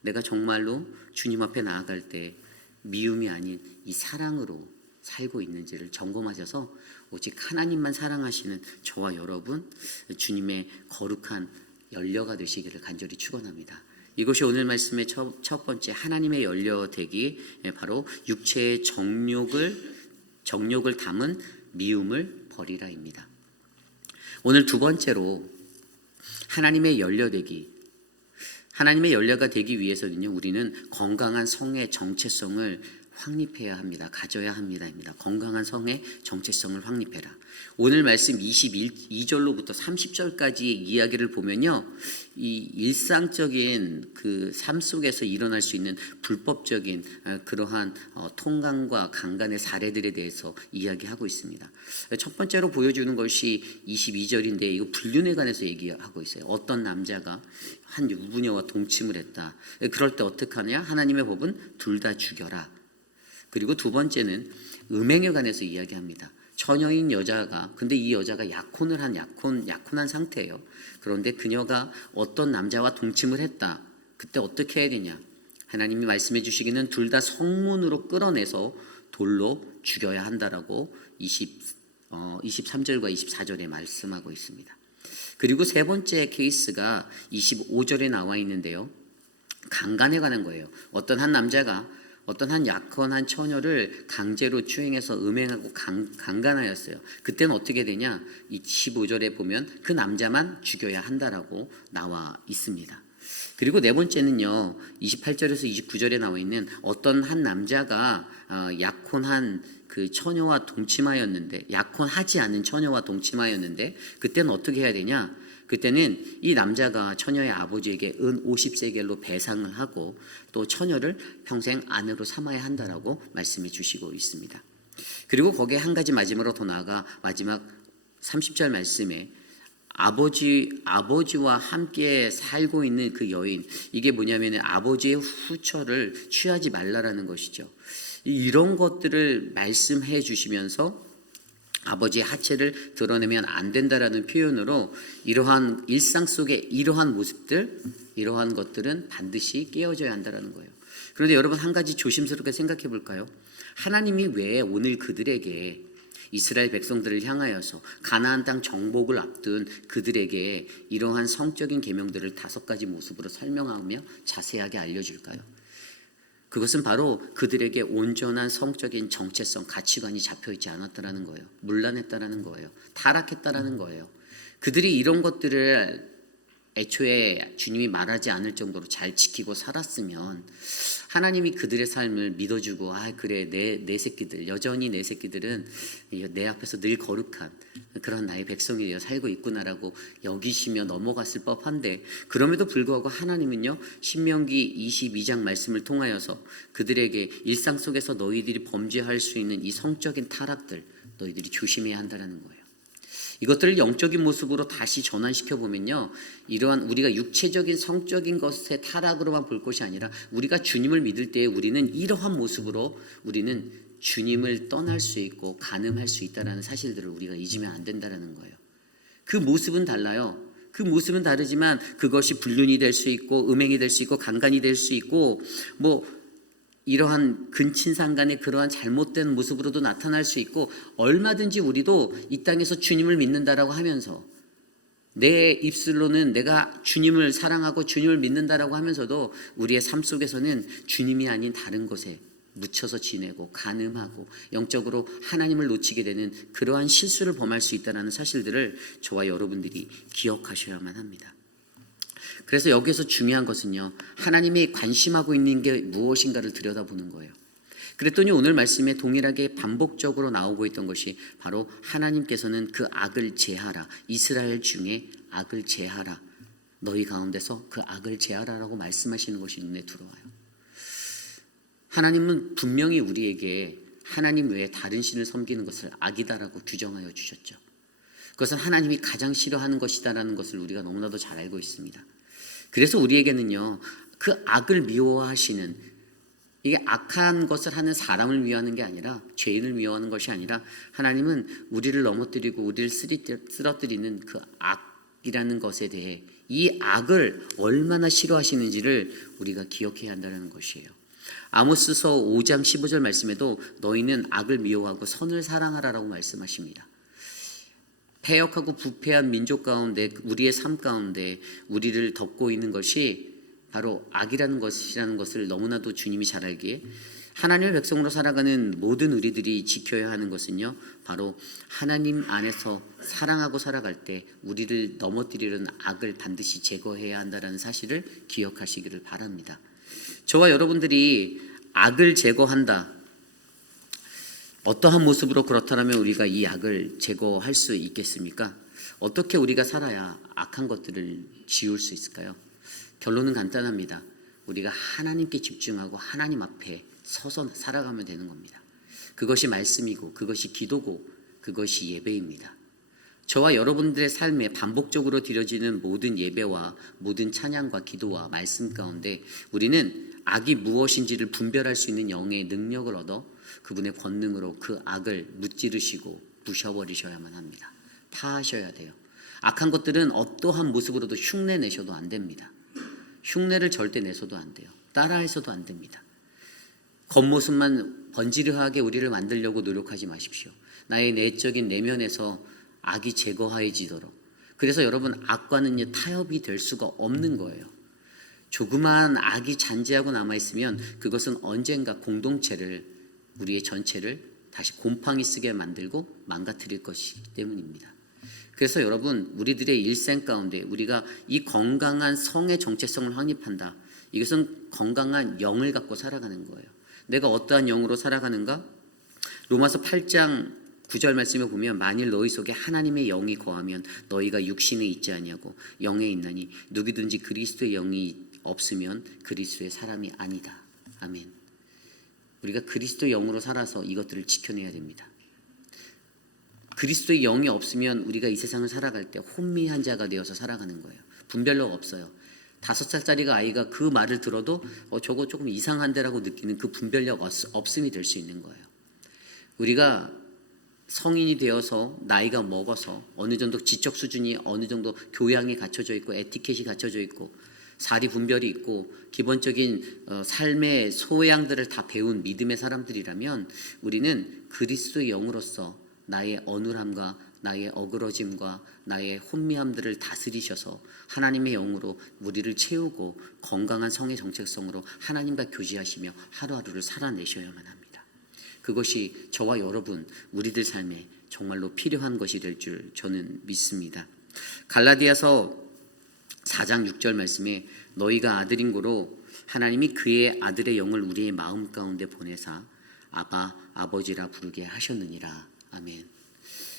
내가 정말로 주님 앞에 나아갈 때 미움이 아닌 이 사랑으로 살고 있는지를 점검하셔서 오직 하나님만 사랑하시는 저와 여러분, 주님의 거룩한 연려가 되시기를 간절히 축원합니다. 이것이 오늘 말씀의 첫 번째 하나님의 연려되기, 바로 육체의 정욕을 담은 미움을 버리라입니다. 오늘 두 번째로 하나님의 연려가 되기 위해서는요, 우리는 건강한 성의 정체성을 확립해야 합니다. 가져야 합니다입니다. 건강한 성의 정체성을 확립해라. 오늘 말씀 22절로부터 30절까지의 이야기를 보면요, 이 일상적인 그 삶 속에서 일어날 수 있는 불법적인 그러한 통간과 강간의 사례들에 대해서 이야기하고 있습니다. 첫 번째로 보여주는 것이 22절인데 이거 불륜에 관해서 얘기하고 있어요. 어떤 남자가 한 유부녀와 동침을 했다. 그럴 때 어떻게 하냐? 하나님의 법은 둘 다 죽여라. 그리고 두 번째는 음행에 관해서 이야기합니다. 처녀인 여자가, 근데 이 여자가 약혼한 상태예요. 그런데 그녀가 어떤 남자와 동침을 했다. 그때 어떻게 해야 되냐? 하나님이 말씀해 주시기는 둘 다 성문으로 끌어내서 돌로 죽여야 한다라고 23절과 24절에 말씀하고 있습니다. 그리고 세 번째 케이스가 25절에 나와 있는데요. 강간에 관한 거예요. 어떤 한 남자가 어떤 한 약혼한 처녀를 강제로 추행해서 음행하고 강간하였어요. 그때는 어떻게 되냐? 이 15절에 보면 그 남자만 죽여야 한다라고 나와 있습니다. 그리고 네 번째는요, 28절에서 29절에 나와 있는 어떤 한 남자가 약혼한 그 처녀와 동침하였는데, 약혼하지 않은 처녀와 동침하였는데, 그때는 어떻게 해야 되냐? 그때는 이 남자가 처녀의 아버지에게 은 50세겔로 배상을 하고 또 처녀를 평생 아내로 삼아야 한다라고 말씀해 주시고 있습니다. 그리고 거기에 한 가지 마지막으로 더 나아가 마지막 30절 말씀에 아버지와 함께 살고 있는 그 여인, 이게 뭐냐면 아버지의 후처를 취하지 말라라는 것이죠. 이런 것들을 말씀해 주시면서 아버지의 하체를 드러내면 안 된다라는 표현으로 이러한 일상 속의 이러한 모습들, 이러한 것들은 반드시 깨어져야 한다라는 거예요. 그런데 여러분, 한 가지 조심스럽게 생각해 볼까요? 하나님이 왜 오늘 그들에게, 이스라엘 백성들을 향하여서 가나안 땅 정복을 앞둔 그들에게 이러한 성적인 계명들을 5가지 모습으로 설명하며 자세하게 알려줄까요? 그것은 바로 그들에게 온전한 성적인 정체성, 가치관이 잡혀있지 않았다라는 거예요. 문란했다라는 거예요. 타락했다라는 거예요. 그들이 이런 것들을 애초에 주님이 말하지 않을 정도로 잘 지키고 살았으면 하나님이 그들의 삶을 믿어주고, 그래, 내 새끼들, 여전히 내 새끼들은 내 앞에서 늘 거룩한 그런 나의 백성이 되어 살고 있구나라고 여기시며 넘어갔을 법한데, 그럼에도 불구하고 하나님은요, 신명기 22장 말씀을 통하여서 그들에게 일상 속에서 너희들이 범죄할 수 있는 이 성적인 타락들, 너희들이 조심해야 한다는 거예요. 이것들을 영적인 모습으로 다시 전환시켜 보면요, 이러한 우리가 육체적인 성적인 것의 타락으로만 볼 것이 아니라 우리가 주님을 믿을 때에 우리는 이러한 모습으로 우리는 주님을 떠날 수 있고 간음할 수 있다는 사실들을 우리가 잊으면 안 된다는 거예요. 그 모습은 달라요. 그 모습은 다르지만 그것이 불륜이 될 수 있고 음행이 될 수 있고 강간이 될 수 있고 이러한 근친상간의 그러한 잘못된 모습으로도 나타날 수 있고, 얼마든지 우리도 이 땅에서 주님을 믿는다라고 하면서 내 입술로는 내가 주님을 사랑하고 주님을 믿는다라고 하면서도 우리의 삶 속에서는 주님이 아닌 다른 것에 묻혀서 지내고 간음하고 영적으로 하나님을 놓치게 되는 그러한 실수를 범할 수 있다는 사실들을 저와 여러분들이 기억하셔야만 합니다. 그래서 여기서 중요한 것은요, 하나님이 관심하고 있는 게 무엇인가를 들여다보는 거예요. 그랬더니 오늘 말씀에 동일하게 반복적으로 나오고 있던 것이 바로 하나님께서는 그 악을 제하라, 이스라엘 중에 악을 제하라, 너희 가운데서 그 악을 제하라라고 말씀하시는 것이 눈에 들어와요. 하나님은 분명히 우리에게 하나님 외에 다른 신을 섬기는 것을 악이다라고 규정하여 주셨죠. 그것은 하나님이 가장 싫어하는 것이다라는 것을 우리가 너무나도 잘 알고 있습니다. 그래서 우리에게는요, 그 악을 미워하시는, 이게 악한 것을 하는 사람을 미워하는 게 아니라, 죄인을 미워하는 것이 아니라, 하나님은 우리를 넘어뜨리고 우리를 쓰러뜨리는 그 악이라는 것에 대해 이 악을 얼마나 싫어하시는지를 우리가 기억해야 한다는 것이에요. 아모스서 5장 15절 말씀에도 너희는 악을 미워하고 선을 사랑하라라고 말씀하십니다. 패역하고 부패한 민족 가운데, 우리의 삶 가운데 우리를 덮고 있는 것이 바로 악이라는 것을 너무나도 주님이 잘 알기에 하나님의 백성으로 살아가는 모든 우리들이 지켜야 하는 것은요, 바로 하나님 안에서 사랑하고 살아갈 때 우리를 넘어뜨리는 악을 반드시 제거해야 한다는 사실을 기억하시기를 바랍니다. 저와 여러분들이 악을 제거한다, 어떠한 모습으로 그렇다면 우리가 이 악을 제거할 수 있겠습니까? 어떻게 우리가 살아야 악한 것들을 지울 수 있을까요? 결론은 간단합니다. 우리가 하나님께 집중하고 하나님 앞에 서서 살아가면 되는 겁니다. 그것이 말씀이고, 그것이 기도고, 그것이 예배입니다. 저와 여러분들의 삶에 반복적으로 드려지는 모든 예배와 모든 찬양과 기도와 말씀 가운데 우리는 악이 무엇인지를 분별할 수 있는 영의 능력을 얻어 그분의 권능으로 그 악을 무찌르시고 부셔버리셔야만 합니다. 파하셔야 돼요. 악한 것들은 어떠한 모습으로도 흉내 내셔도 안 됩니다. 흉내를 절대 내서도 안 돼요. 따라해서도 안 됩니다. 겉모습만 번지르하게 우리를 만들려고 노력하지 마십시오. 나의 내적인 내면에서 악이 제거해지도록. 그래서 여러분, 악과는 타협이 될 수가 없는 거예요. 조그마한 악이 잔재하고 남아있으면 그것은 언젠가 공동체를, 우리의 전체를 다시 곰팡이 쓰게 만들고 망가뜨릴 것이기 때문입니다. 그래서 여러분, 우리들의 일생 가운데 우리가 이 건강한 성의 정체성을 확립한다. 이것은 건강한 영을 갖고 살아가는 거예요. 내가 어떠한 영으로 살아가는가? 로마서 8장 9절 말씀에 보면 만일 너희 속에 하나님의 영이 거하면 너희가 육신에 있지 아니하고 영에 있나니 누구든지 그리스도의 영이 없으면 그리스도의 사람이 아니다. 아멘. 우리가 그리스도의 영으로 살아서 이것들을 지켜내야 됩니다. 그리스도의 영이 없으면 우리가 이 세상을 살아갈 때 혼미한 자가 되어서 살아가는 거예요. 분별력 없어요. 5살짜리가 아이가 그 말을 들어도 저거 조금 이상한데라고 느끼는 그 분별력 없음이 될 수 있는 거예요. 우리가 성인이 되어서 나이가 먹어서 어느 정도 지적 수준이 어느 정도 교양이 갖춰져 있고 에티켓이 갖춰져 있고 사리 분별이 있고 기본적인 삶의 소양들을 다 배운 믿음의 사람들이라면 우리는 그리스도의 영으로서 나의 어눌함과 나의 어그러짐과 나의 혼미함들을 다스리셔서 하나님의 영으로 우리를 채우고 건강한 성의 정체성으로 하나님과 교제하시며 하루하루를 살아내셔야만 합니다. 그것이 저와 여러분, 우리들 삶에 정말로 필요한 것이 될 줄 저는 믿습니다. 갈라디아서 4장 6절 말씀에 너희가 아들인 고로 하나님이 그의 아들의 영을 우리의 마음 가운데 보내사 아바 아버지라 부르게 하셨느니라. 아멘.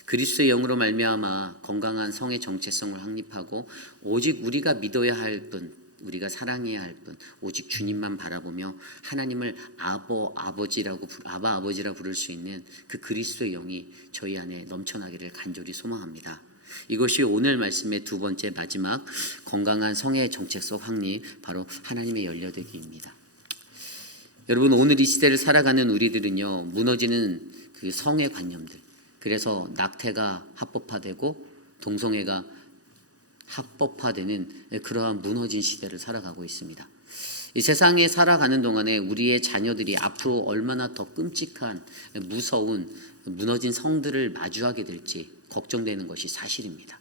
그리스도의 영으로 말미암아 건강한 성의 정체성을 확립하고 오직 우리가 믿어야 할 분, 우리가 사랑해야 할 분, 오직 주님만 바라보며 하나님을 아바 아버지라 부를 수 있는 그 그리스도의 영이 저희 안에 넘쳐나기를 간절히 소망합니다. 이것이 오늘 말씀의 두 번째 마지막 건강한 성의 정체성 확립, 바로 하나님의 열려되기입니다. 여러분, 오늘 이 시대를 살아가는 우리들은요, 무너지는 그 성의 관념들, 그래서 낙태가 합법화되고 동성애가 합법화되는 그러한 무너진 시대를 살아가고 있습니다. 이 세상에 살아가는 동안에 우리의 자녀들이 앞으로 얼마나 더 끔찍한 무서운 무너진 성들을 마주하게 될지 걱정되는 것이 사실입니다.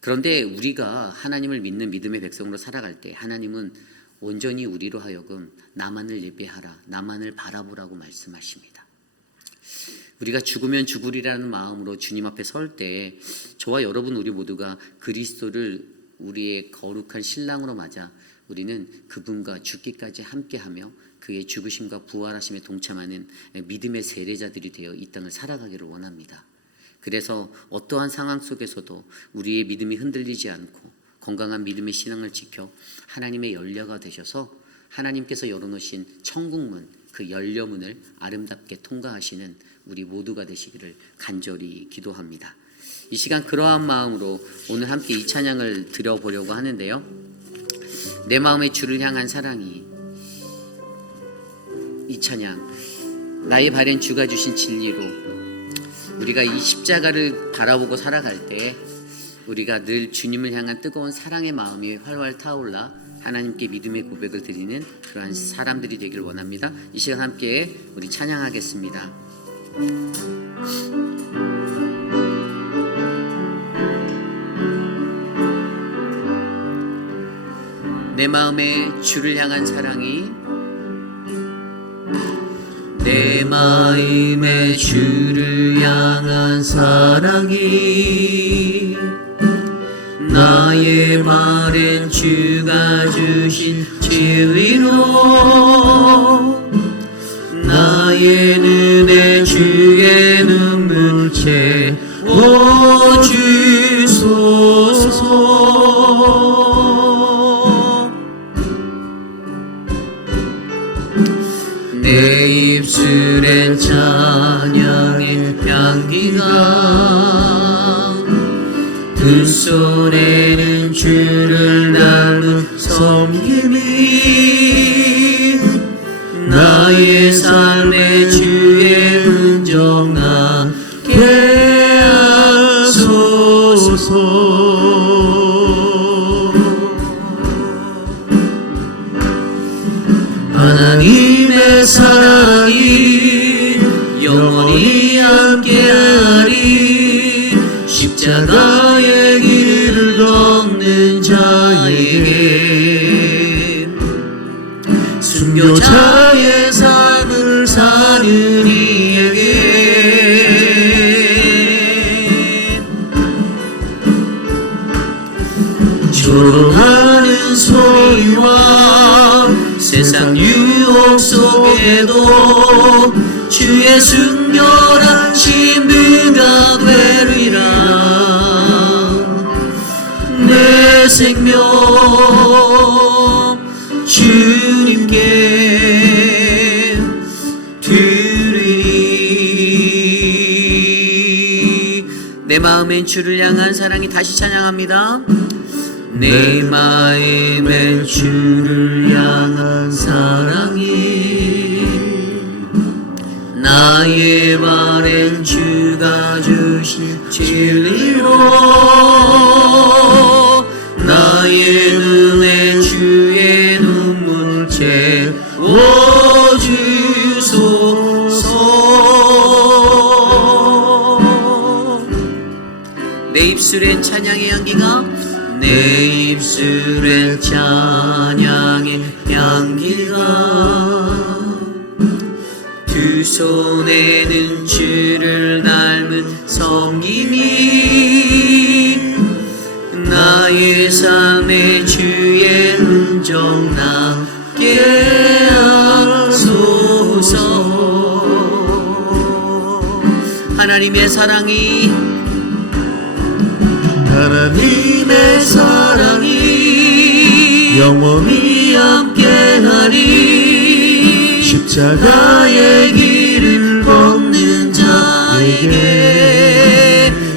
그런데 우리가 하나님을 믿는 믿음의 백성으로 살아갈 때 하나님은 온전히 우리로 하여금 나만을 예배하라, 나만을 바라보라고 말씀하십니다. 우리가 죽으면 죽으리라는 마음으로 주님 앞에 설 때 저와 여러분 우리 모두가 그리스도를 우리의 거룩한 신랑으로 맞아 우리는 그분과 죽기까지 함께하며 그의 죽으심과 부활하심에 동참하는 믿음의 세례자들이 되어 이 땅을 살아가기를 원합니다. 그래서 어떠한 상황 속에서도 우리의 믿음이 흔들리지 않고 건강한 믿음의 신앙을 지켜 하나님의 열려가 되셔서 하나님께서 열어놓으신 천국문, 그 열려문을 아름답게 통과하시는 우리 모두가 되시기를 간절히 기도합니다. 이 시간 그러한 마음으로 오늘 함께 이 찬양을 드려보려고 하는데요. 내 마음의 주를 향한 사랑이, 이 찬양, 나의 발엔 주가 주신 진리로 우리가 이 십자가를 바라보고 살아갈 때 우리가 늘 주님을 향한 뜨거운 사랑의 마음이 활활 타올라 하나님께 믿음의 고백을 드리는 그러한 사람들이 되길 원합니다. 이 시간 함께 우리 찬양하겠습니다. 내 마음에 주를 향한 사랑이, 내 마음에 주를 향한 사랑이, 나의 발엔 주가 주신 진리로 나의 눈에 주의 눈물 채워주소서. 내 입술엔 찬양의 향기가, 두 손에는 주를 닮은 섬김이, 나의 삶에 주의 흔적 나게 하소서. 하나님의 사랑이 영원히 함께하리, 십자가의 길을 걷는 자에게, 순교자의 삶을 사는 이에게, 조롱하는 소리와 세상 유혹 속에도 주의 순결한 신비가 되리라. 내 생명 주님께 드리리. 내 마음엔 주를 향한 사랑이, 다시 찬양합니다. 내 마음엔 주를 향한 사랑이, 나의 발엔 주가 주신 진리로 나의 눈에 주의 눈물 채워주소서. 내 입술엔 찬양의 향기가, 내 입술에 찬양의 향기가, 두 손에는 주를 닮은 섬김이, 나의 삶에 주의 흔적 나게 하소서. 하나님의 사랑이, 하나님의 사랑이 영원히 함께하리, 십자가의 길을 걷는 자에게,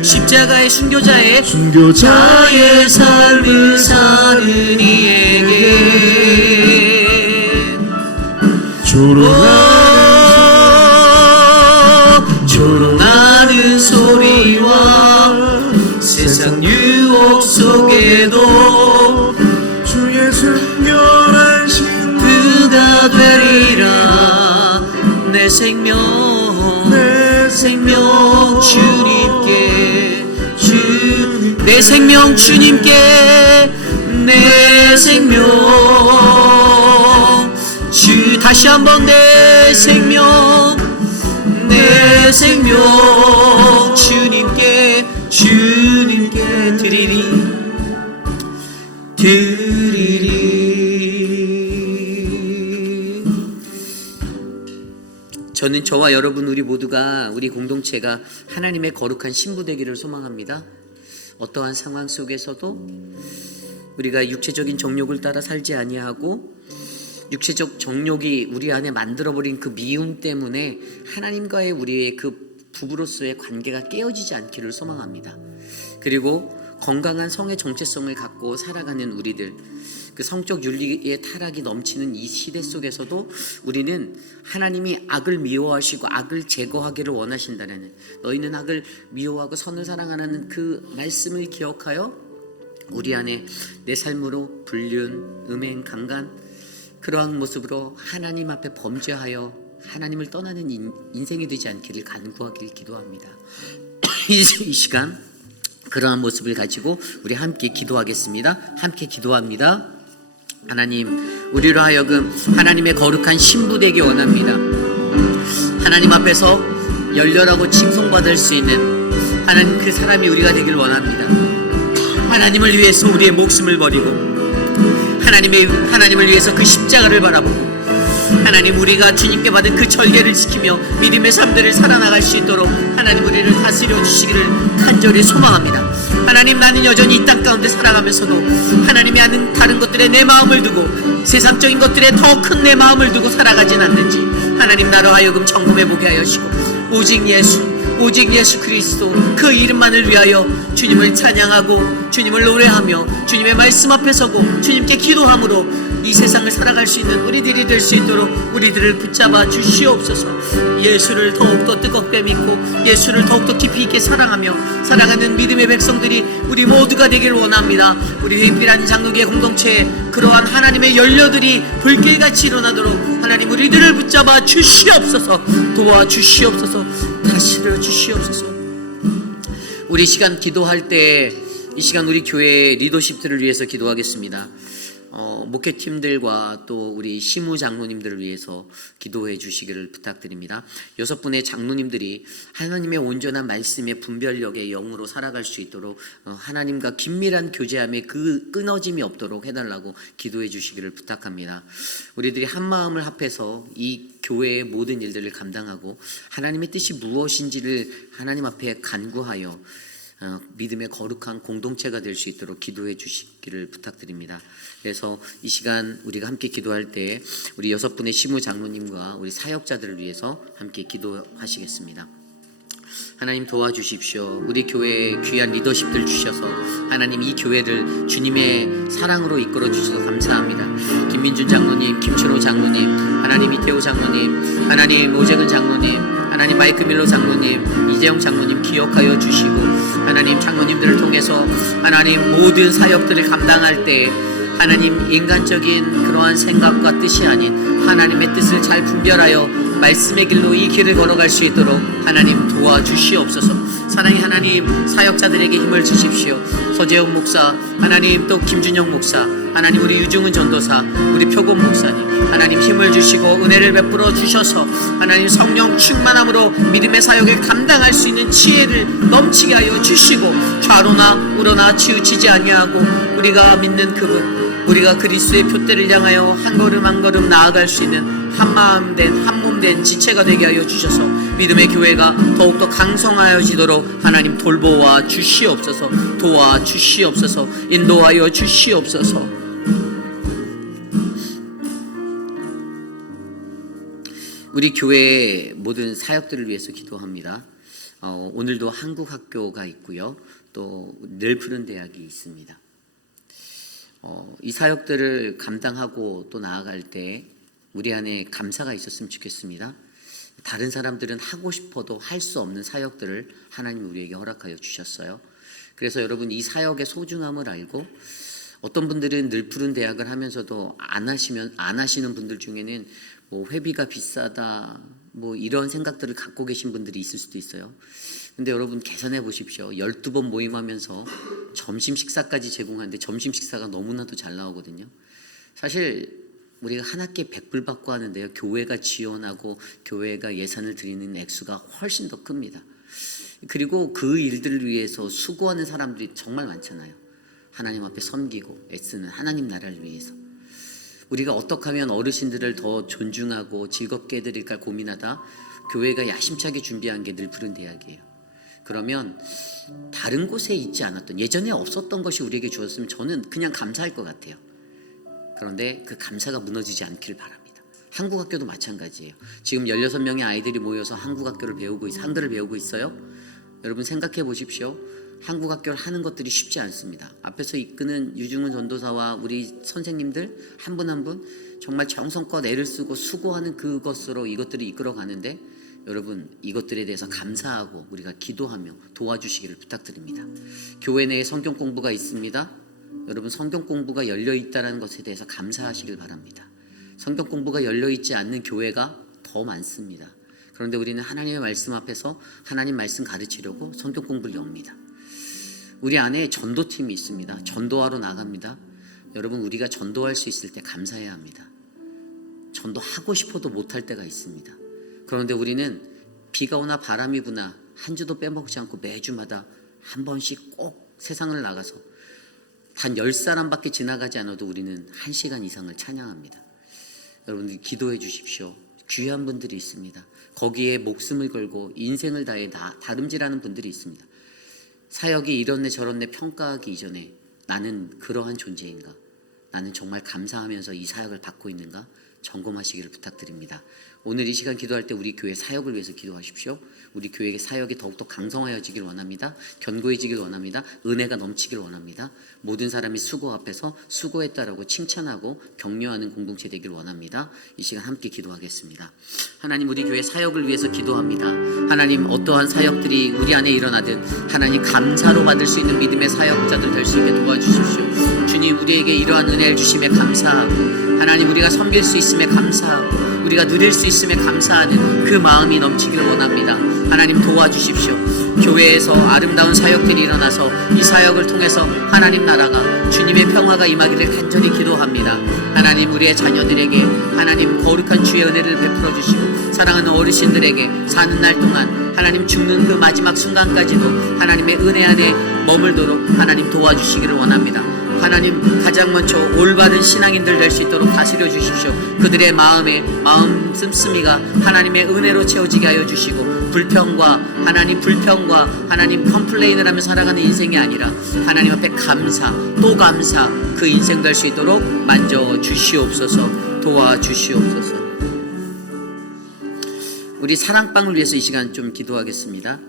십자가의 순교자의 삶을 사는 이에게, 조롱하는 소리와 세상 유혹 속에도 주의 순결한 신부가 되리라. 내 생명 주님께, 내 생명 주님께, 내 생명 주, 다시 한번 내 생명 주님께 드리리. 저는 저와 여러분 우리 모두가, 우리 공동체가 하나님의 거룩한 신부 되기를 소망합니다. 어떠한 상황 속에서도 우리가 육체적인 정욕을 따라 살지 아니하고, 육체적 정욕이 우리 안에 만들어버린 그 미움 때문에 하나님과의 우리의 그 부부로서의 관계가 깨어지지 않기를 소망합니다. 그리고 건강한 성의 정체성을 갖고 살아가는 우리들, 그 성적 윤리의 타락이 넘치는 이 시대 속에서도 우리는 하나님이 악을 미워하시고 악을 제거하기를 원하신다는, 너희는 악을 미워하고 선을 사랑하는 그 말씀을 기억하여 우리 안에 내 삶으로 불륜, 음행, 강간, 그러한 모습으로 하나님 앞에 범죄하여 하나님을 떠나는 인생이 되지 않기를 간구하기를 기도합니다. 이 시간 그러한 모습을 가지고 우리 함께 기도하겠습니다. 함께 기도합니다. 하나님, 우리로 하여금 하나님의 거룩한 신부 되기 원합니다. 하나님 앞에서 열렬하고 칭송받을 수 있는 하나님 그 사람이 우리가 되길 원합니다. 하나님을 위해서 우리의 목숨을 버리고 하나님을 위해서 그 십자가를 바라보고 하나님, 우리가 주님께 받은 그 절개를 지키며 믿음의 삶들을 살아나갈 수 있도록 하나님 우리를 다스려 주시기를 간절히 소망합니다. 하나님, 나는 여전히 이 땅 가운데 살아가면서도 하나님이 하는 다른 것들에 내 마음을 두고 세상적인 것들에 더 큰 내 마음을 두고 살아가진 않는지 하나님, 나로 하여금 점검해 보게 하여 주시고 오직 예수 그리스도 그 이름만을 위하여 주님을 찬양하고 주님을 노래하며 주님의 말씀 앞에 서고 주님께 기도함으로 이 세상을 살아갈 수 있는 우리들이 될 수 있도록 우리들을 붙잡아 주시옵소서. 예수를 더욱더 뜨겁게 믿고 예수를 더욱더 깊이 있게 사랑하며 살아가는 믿음의 백성들이 우리 모두가 되기를 원합니다. 우리 회피라는 장로교회 공동체에 그러한 하나님의 연료들이 불길같이 일어나도록 하나님 우리들을 붙잡아 주시옵소서. 도와주시옵소서. 다스려 주시옵소서. 우리 시간 기도할 때 이 시간 우리 교회 리더십들을 위해서 기도하겠습니다. 목회팀들과 또 우리 시무 장로님들을 위해서 기도해 주시기를 부탁드립니다. 6분의 장로님들이 하나님의 온전한 말씀의 분별력의 영으로 살아갈 수 있도록 하나님과 긴밀한 교제함에 그 끊어짐이 없도록 해달라고 기도해 주시기를 부탁합니다. 우리들이 한 마음을 합해서 이 교회의 모든 일들을 감당하고 하나님의 뜻이 무엇인지를 하나님 앞에 간구하여 믿음의 거룩한 공동체가 될 수 있도록 기도해 주시기를 부탁드립니다. 그래서 이 시간 우리가 함께 기도할 때 우리 6분의 시무 장로님과 우리 사역자들을 위해서 함께 기도하시겠습니다. 하나님 도와주십시오. 우리 교회에 귀한 리더십들 주셔서 하나님 이 교회를 주님의 사랑으로 이끌어 주셔서 감사합니다. 김민준 장로님, 김춘호 장로님, 하나님 이태호 장로님, 하나님 오재근 장로님, 하나님 마이크 밀로 장로님, 이재영 장로님 기억하여 주시고 하나님 장로님들을 통해서 하나님 모든 사역들을 감당할 때 하나님 인간적인 그러한 생각과 뜻이 아닌 하나님의 뜻을 잘 분별하여 말씀의 길로 이 길을 걸어갈 수 있도록 하나님 도와주시옵소서. 사랑의 하나님, 사역자들에게 힘을 주십시오. 서재영 목사, 하나님 또 김준영 목사, 하나님 우리 유중은 전도사, 우리 표곤 목사님, 하나님 힘을 주시고 은혜를 베풀어 주셔서 하나님 성령 충만함으로 믿음의 사역을 감당할 수 있는 지혜를 넘치게 하여 주시고 좌로나 우로나 치우치지 아니하고 우리가 믿는 그분, 우리가 그리스도의 표대를 향하여 한 걸음 한 걸음 나아갈 수 있는 한마음 된 한몸 된 지체가 되게 하여 주셔서 믿음의 교회가 더욱더 강성하여지도록 하나님 돌보아 주시옵소서. 도와주시옵소서. 인도하여 주시옵소서. 우리 교회의 모든 사역들을 위해서 기도합니다. 오늘도 한국학교가 있고요, 또 늘 푸른 대학이 있습니다. 이 사역들을 감당하고 또 나아갈 때 우리 안에 감사가 있었으면 좋겠습니다. 다른 사람들은 하고 싶어도 할 수 없는 사역들을 하나님 우리에게 허락하여 주셨어요. 그래서 여러분 이 사역의 소중함을 알고 어떤 분들은 늘 푸른 대학을 하면서도 안 하시는 분들 중에는 뭐 회비가 비싸다 뭐 이런 생각들을 갖고 계신 분들이 있을 수도 있어요. 근데 여러분 계산해 보십시오. 12번 모임하면서 점심 식사까지 제공하는데 점심 식사가 너무나도 잘 나오거든요. 사실 우리가 한 학기에 100불 받고 하는데요, 교회가 지원하고 교회가 예산을 드리는 액수가 훨씬 더 큽니다. 그리고 그 일들을 위해서 수고하는 사람들이 정말 많잖아요. 하나님 앞에 섬기고 애쓰는 하나님 나라를 위해서. 우리가 어떻게 하면 어르신들을 더 존중하고 즐겁게 해드릴까 고민하다 교회가 야심차게 준비한 게 늘 푸른 대학이에요. 그러면 다른 곳에 있지 않았던, 예전에 없었던 것이 우리에게 주었으면 저는 그냥 감사할 것 같아요. 그런데 그 감사가 무너지지 않기를 바랍니다. 한국학교도 마찬가지예요. 지금 16명의 아이들이 모여서 한국어를 배우고 있어요. 여러분 생각해 보십시오. 한국 학교를 하는 것들이 쉽지 않습니다. 앞에서 이끄는 유중훈 전도사와 우리 선생님들 한 분 한 분 정말 정성껏 애를 쓰고 수고하는 그것으로 이것들을 이끌어 가는데, 여러분 이것들에 대해서 감사하고 우리가 기도하며 도와주시기를 부탁드립니다. 교회 내에 성경 공부가 있습니다. 여러분 성경 공부가 열려 있다는 것에 대해서 감사하시길 바랍니다. 성경 공부가 열려 있지 않는 교회가 더 많습니다. 그런데 우리는 하나님의 말씀 앞에서 하나님 말씀 가르치려고 성경 공부를 엽니다. 우리 안에 전도팀이 있습니다. 전도하러 나갑니다. 여러분 우리가 전도할 수 있을 때 감사해야 합니다. 전도하고 싶어도 못할 때가 있습니다. 그런데 우리는 비가 오나 바람이 부나 한 주도 빼먹지 않고 매주마다 한 번씩 꼭 세상을 나가서 단 10사람밖에 지나가지 않아도 우리는 1시간 이상을 찬양합니다. 여러분들 기도해 주십시오. 귀한 분들이 있습니다. 거기에 목숨을 걸고 인생을 다해 다름질하는 분들이 있습니다. 사역이 이렇네 저렇네 평가하기 이전에 나는 그러한 존재인가? 나는 정말 감사하면서 이 사역을 받고 있는가? 점검하시기를 부탁드립니다. 오늘 이 시간 기도할 때 우리 교회 사역을 위해서 기도하십시오. 우리 교회의 사역이 더욱더 강성하여지길 원합니다. 견고해지길 원합니다. 은혜가 넘치길 원합니다. 모든 사람이 수고 앞에서 수고했다라고 칭찬하고 격려하는 공동체 되길 원합니다. 이 시간 함께 기도하겠습니다. 하나님 우리 교회 사역을 위해서 기도합니다. 하나님 어떠한 사역들이 우리 안에 일어나든 하나님 감사로 받을 수 있는 믿음의 사역자들 될 수 있게 도와주십시오. 주님 우리에게 이러한 은혜를 주심에 감사하고 하나님 우리가 섬길 수 있음에 감사하고 우리가 누릴 수 있음에 감사하는 그 마음이 넘치기를 원합니다. 하나님 도와주십시오. 교회에서 아름다운 사역들이 일어나서 이 사역을 통해서 하나님 나라가 주님의 평화가 임하기를 간절히 기도합니다. 하나님 우리의 자녀들에게 하나님 거룩한 주의 은혜를 베풀어 주시고 사랑하는 어르신들에게 사는 날 동안 하나님 죽는 그 마지막 순간까지도 하나님의 은혜 안에 머물도록 하나님 도와주시기를 원합니다. 하나님 가장 먼저 올바른 신앙인들 될 수 있도록 다스려 주십시오. 그들의 마음 씀씀이가 하나님의 은혜로 채워지게 하여 주시고 불평과 하나님 컴플레인을 하며 살아가는 인생이 아니라 하나님 앞에 감사 또 감사 그 인생 될 수 있도록 만져 주시옵소서. 도와주시옵소서. 우리 사랑방을 위해서 이 시간 좀 기도하겠습니다.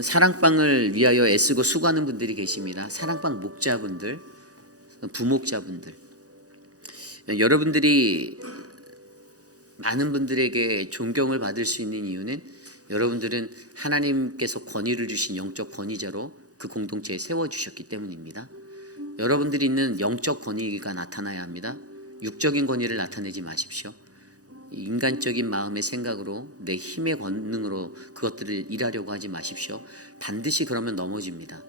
사랑방을 위하여 애쓰고 수고하는 분들이 계십니다. 사랑방 목자분들, 부목자분들, 여러분들이 많은 분들에게 존경을 받을 수 있는 이유는 여러분들은 하나님께서 권위를 주신 영적 권위자로 그 공동체에 세워주셨기 때문입니다. 여러분들이 있는 영적 권위가 나타나야 합니다. 육적인 권위를 나타내지 마십시오. 인간적인 마음의 생각으로 내 힘의 권능으로 그것들을 일하려고 하지 마십시오. 반드시 그러면 넘어집니다.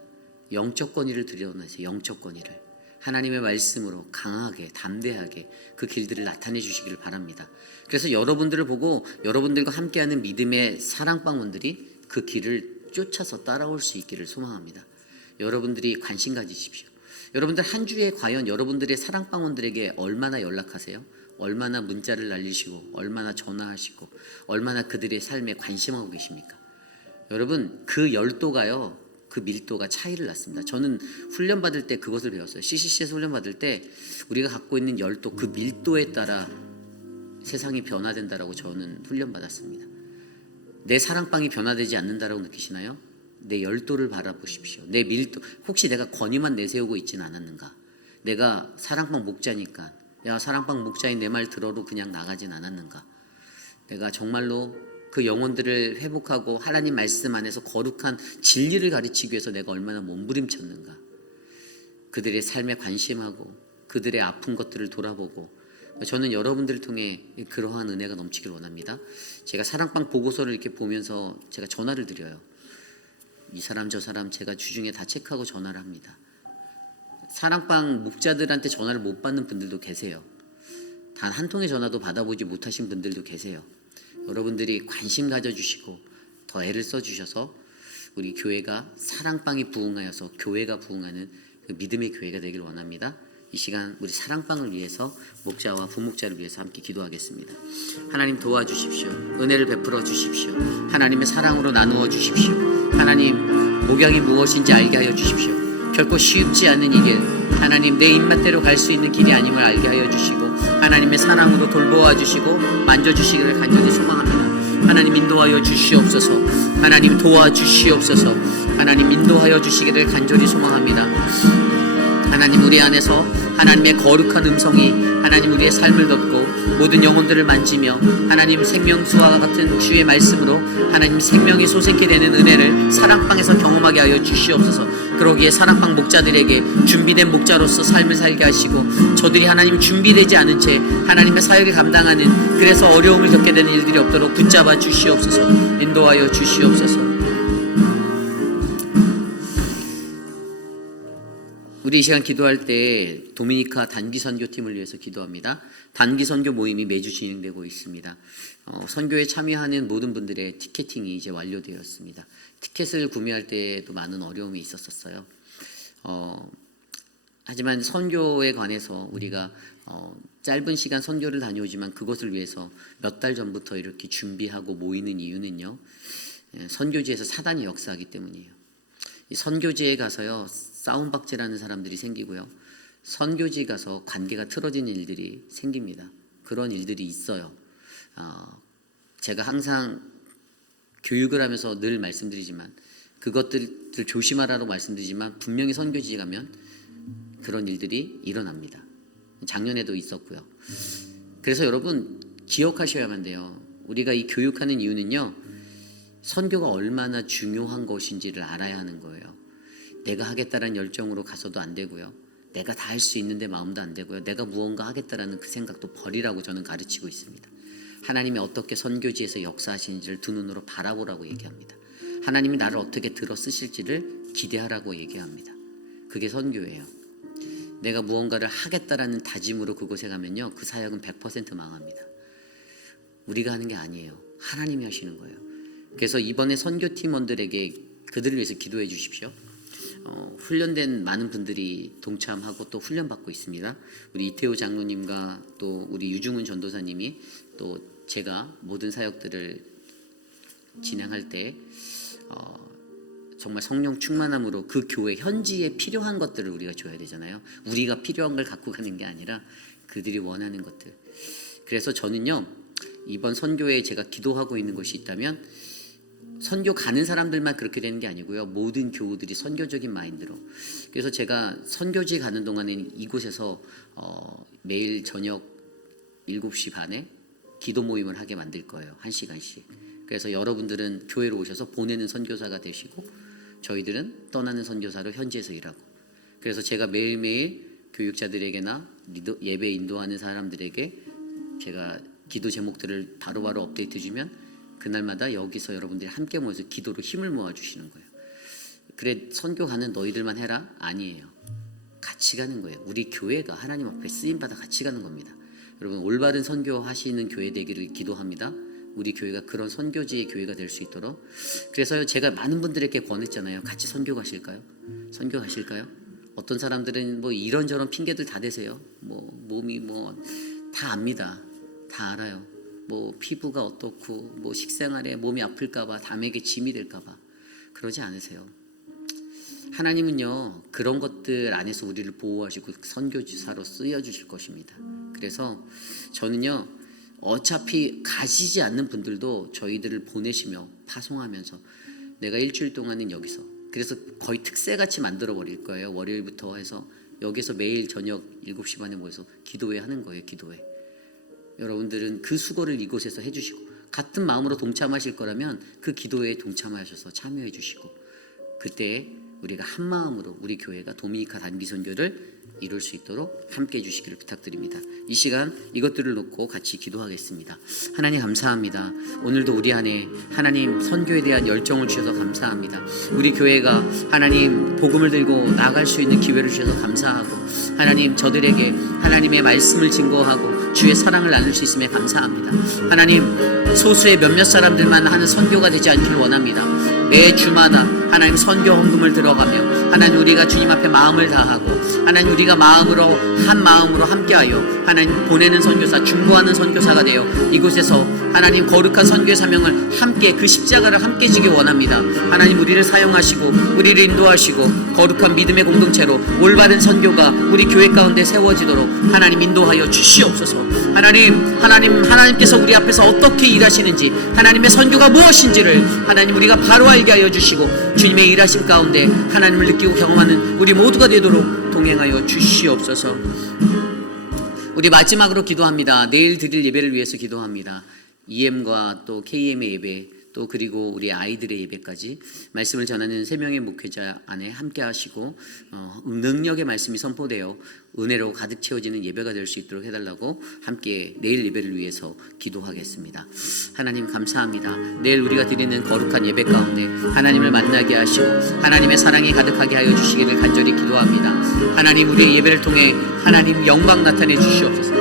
영적 권위를 드러내세요. 영적 권위를 하나님의 말씀으로 강하게 담대하게 그 길들을 나타내 주시기를 바랍니다. 그래서 여러분들을 보고 여러분들과 함께하는 믿음의 사랑방원들이 그 길을 쫓아서 따라올 수 있기를 소망합니다. 여러분들이 관심 가지십시오. 여러분들 한 주에 과연 여러분들의 사랑방원들에게 얼마나 연락하세요? 얼마나 문자를 날리시고 얼마나 전화하시고 얼마나 그들의 삶에 관심하고 계십니까? 여러분 그 열도가요, 그 밀도가 차이를 낳습니다. 저는 훈련 받을 때 그것을 배웠어요. CCC에서 훈련 받을 때 우리가 갖고 있는 열도, 그 밀도에 따라 세상이 변화된다라고 저는 훈련 받았습니다. 내 사랑방이 변화되지 않는다라고 느끼시나요? 내 열도를 바라보십시오. 내 밀도, 혹시 내가 권위만 내세우고 있지는 않았는가? 내가 사랑방 목자니까 야 사랑방 목자인 내 말 들어로 그냥 나가진 않았는가? 내가 정말로 그 영혼들을 회복하고 하나님 말씀 안에서 거룩한 진리를 가르치기 위해서 내가 얼마나 몸부림쳤는가? 그들의 삶에 관심하고 그들의 아픈 것들을 돌아보고 저는 여러분들을 통해 그러한 은혜가 넘치길 원합니다. 제가 사랑방 보고서를 이렇게 보면서 제가 전화를 드려요. 이 사람 저 사람 제가 주중에 다 체크하고 전화를 합니다. 사랑방 목자들한테 전화를 못 받는 분들도 계세요. 단 한 통의 전화도 받아보지 못하신 분들도 계세요. 여러분들이 관심 가져주시고 더 애를 써주셔서 우리 교회가 사랑방이 부흥하여서 교회가 부흥하는 그 믿음의 교회가 되길 원합니다. 이 시간 우리 사랑방을 위해서 목자와 부목자를 위해서 함께 기도하겠습니다. 하나님 도와주십시오. 은혜를 베풀어 주십시오. 하나님의 사랑으로 나누어 주십시오. 하나님 목양이 무엇인지 알게 하여 주십시오. 결코 쉽지 않은 이 길, 하나님 내 입맛대로 갈 수 있는 길이 아님을 알게 하여 주시고 하나님의 사랑으로 돌보아 주시고 만져주시기를 간절히 소망합니다. 하나님 인도하여 주시옵소서. 하나님 도와주시옵소서. 하나님 인도하여 주시기를 간절히 소망합니다. 하나님 우리 안에서 하나님의 거룩한 음성이 하나님 우리의 삶을 덮고 모든 영혼들을 만지며 하나님 생명수와 같은 주의 말씀으로 하나님 생명이 솟게 되는 은혜를 사랑방에서 경험하게 하여 주시옵소서. 그러기에 사랑방 목자들에게 준비된 목자로서 삶을 살게 하시고 저들이 하나님 준비되지 않은 채 하나님의 사역을 감당하는 그래서 어려움을 겪게 되는 일들이 없도록 붙잡아 주시옵소서. 인도하여 주시옵소서. 우리 이 시간 기도할 때 도미니카 단기 선교팀을 위해서 기도합니다. 단기 선교 모임이 매주 진행되고 있습니다. 선교에 참여하는 모든 분들의 티켓팅이 이제 완료되었습니다. 티켓을 구매할 때도 많은 어려움이 있었어요. 하지만 선교에 관해서 우리가 짧은 시간 선교를 다녀오지만 그것을 위해서 몇 달 전부터 이렇게 준비하고 모이는 이유는요, 선교지에서 사단이 역사하기 때문이에요. 이 선교지에 가서요 싸움박질하는 사람들이 생기고요, 선교지 가서 관계가 틀어지는 일들이 생깁니다. 그런 일들이 있어요. 제가 항상 교육을 하면서 늘 말씀드리지만 그것들을 조심하라고 말씀드리지만 분명히 선교지에 가면 그런 일들이 일어납니다. 작년에도 있었고요. 그래서 여러분 기억하셔야만 돼요. 우리가 이 교육하는 이유는요, 선교가 얼마나 중요한 것인지를 알아야 하는 거예요. 내가 하겠다라는 열정으로 가서도 안 되고요, 내가 다 할 수 있는데 마음도 안 되고요, 내가 무언가 하겠다라는 그 생각도 버리라고 저는 가르치고 있습니다. 하나님이 어떻게 선교지에서 역사하시는지를 두 눈으로 바라보라고 얘기합니다. 하나님이 나를 어떻게 들어 쓰실지를 기대하라고 얘기합니다. 그게 선교예요. 내가 무언가를 하겠다라는 다짐으로 그곳에 가면요, 그 사역은 100% 망합니다. 우리가 하는 게 아니에요. 하나님이 하시는 거예요. 그래서 이번에 선교팀원들에게 그들을 위해서 기도해 주십시오. 훈련된 많은 분들이 동참하고 또 훈련받고 있습니다. 우리 이태호 장로님과 또 우리 유중훈 전도사님이 또 제가 모든 사역들을 진행할 때 정말 성령 충만함으로 그 교회 현지에 필요한 것들을 우리가 줘야 되잖아요. 우리가 필요한 걸 갖고 가는 게 아니라 그들이 원하는 것들. 그래서 저는요, 이번 선교에 제가 기도하고 있는 것이 있다면 선교 가는 사람들만 그렇게 되는 게 아니고요, 모든 교우들이 선교적인 마인드로. 그래서 제가 선교지 가는 동안에는 이곳에서 매일 저녁 7시 반에 기도 모임을 하게 만들 거예요. 1시간씩. 그래서 여러분들은 교회로 오셔서 보내는 선교사가 되시고 저희들은 떠나는 선교사로 현지에서 일하고, 그래서 제가 매일매일 교육자들에게나 예배 인도하는 사람들에게 제가 기도 제목들을 바로바로 업데이트 주면 그날마다 여기서 여러분들이 함께 모여서 기도로 힘을 모아주시는 거예요. 그래 선교 가는 너희들만 해라? 아니에요. 같이 가는 거예요. 우리 교회가 하나님 앞에 쓰임받아 같이 가는 겁니다. 여러분 올바른 선교 하시는 교회 되기를 기도합니다. 우리 교회가 그런 선교지의 교회가 될 수 있도록. 그래서 제가 많은 분들에게 권했잖아요. 같이 선교 가실까요? 선교 가실까요? 어떤 사람들은 뭐 이런저런 핑계들 다 대세요. 뭐 몸이 뭐 다 압니다. 다 알아요. 뭐 피부가 어떻고 뭐 식생활에 몸이 아플까봐 담에게 짐이 될까봐. 그러지 않으세요. 하나님은요 그런 것들 안에서 우리를 보호하시고 선교지사로 쓰여주실 것입니다. 그래서 저는요 어차피 가시지 않는 분들도 저희들을 보내시며 파송하면서 내가 일주일 동안은 여기서, 그래서 거의 특세같이 만들어 버릴 거예요. 월요일부터 해서 여기서 매일 저녁 7시 반에 모여서 기도회 하는 거예요. 기도회. 여러분들은 그 수고를 이곳에서 해주시고 같은 마음으로 동참하실 거라면 그 기도회에 동참하셔서 참여해 주시고, 그때 우리가 한 마음으로 우리 교회가 도미니카 단기 선교를 이룰 수 있도록 함께 해주시기를 부탁드립니다. 이 시간 이것들을 놓고 같이 기도하겠습니다. 하나님 감사합니다. 오늘도 우리 안에 하나님 선교에 대한 열정을 주셔서 감사합니다. 우리 교회가 하나님 복음을 들고 나갈 수 있는 기회를 주셔서 감사하고, 하나님 저들에게 하나님의 말씀을 증거하고 주의 사랑을 나눌 수 있음에 감사합니다. 하나님 소수의 몇몇 사람들만 하는 선교가 되지 않기를 원합니다. 매 주마다 하나님 선교 헌금을 들어가며 하나님 우리가 주님 앞에 마음을 다하고 하나님 우리가 한 마음으로 함께하여 하나님 보내는 선교사, 중보하는 선교사가 되어 이곳에서 하나님 거룩한 선교의 사명을 함께, 그 십자가를 함께 지기 원합니다. 하나님 우리를 사용하시고 우리를 인도하시고 거룩한 믿음의 공동체로 올바른 선교가 우리 교회 가운데 세워지도록 하나님 인도하여 주시옵소서. 하나님께서 우리 앞에서 어떻게 일하시는지, 하나님의 선교가 무엇인지를 하나님 우리가 바로 알게 하여 주시고 주님의 일하심 가운데 하나님을 느끼고 경험하는 우리 모두가 되도록 동행하여 주시옵소서. 우리 마지막으로 기도합니다. 내일 드릴 예배를 위해서 기도합니다. EM과 또 KM의 예배, 또 그리고 우리 아이들의 예배까지 말씀을 전하는 3명의 목회자 안에 함께 하시고 능력의 말씀이 선포되어 은혜로 가득 채워지는 예배가 될 수 있도록 해달라고 함께 내일 예배를 위해서 기도하겠습니다. 하나님 감사합니다. 내일 우리가 드리는 거룩한 예배 가운데 하나님을 만나게 하시고 하나님의 사랑이 가득하게 하여 주시기를 간절히 기도합니다. 하나님, 우리의 예배를 통해 하나님 영광 나타내 주시옵소서.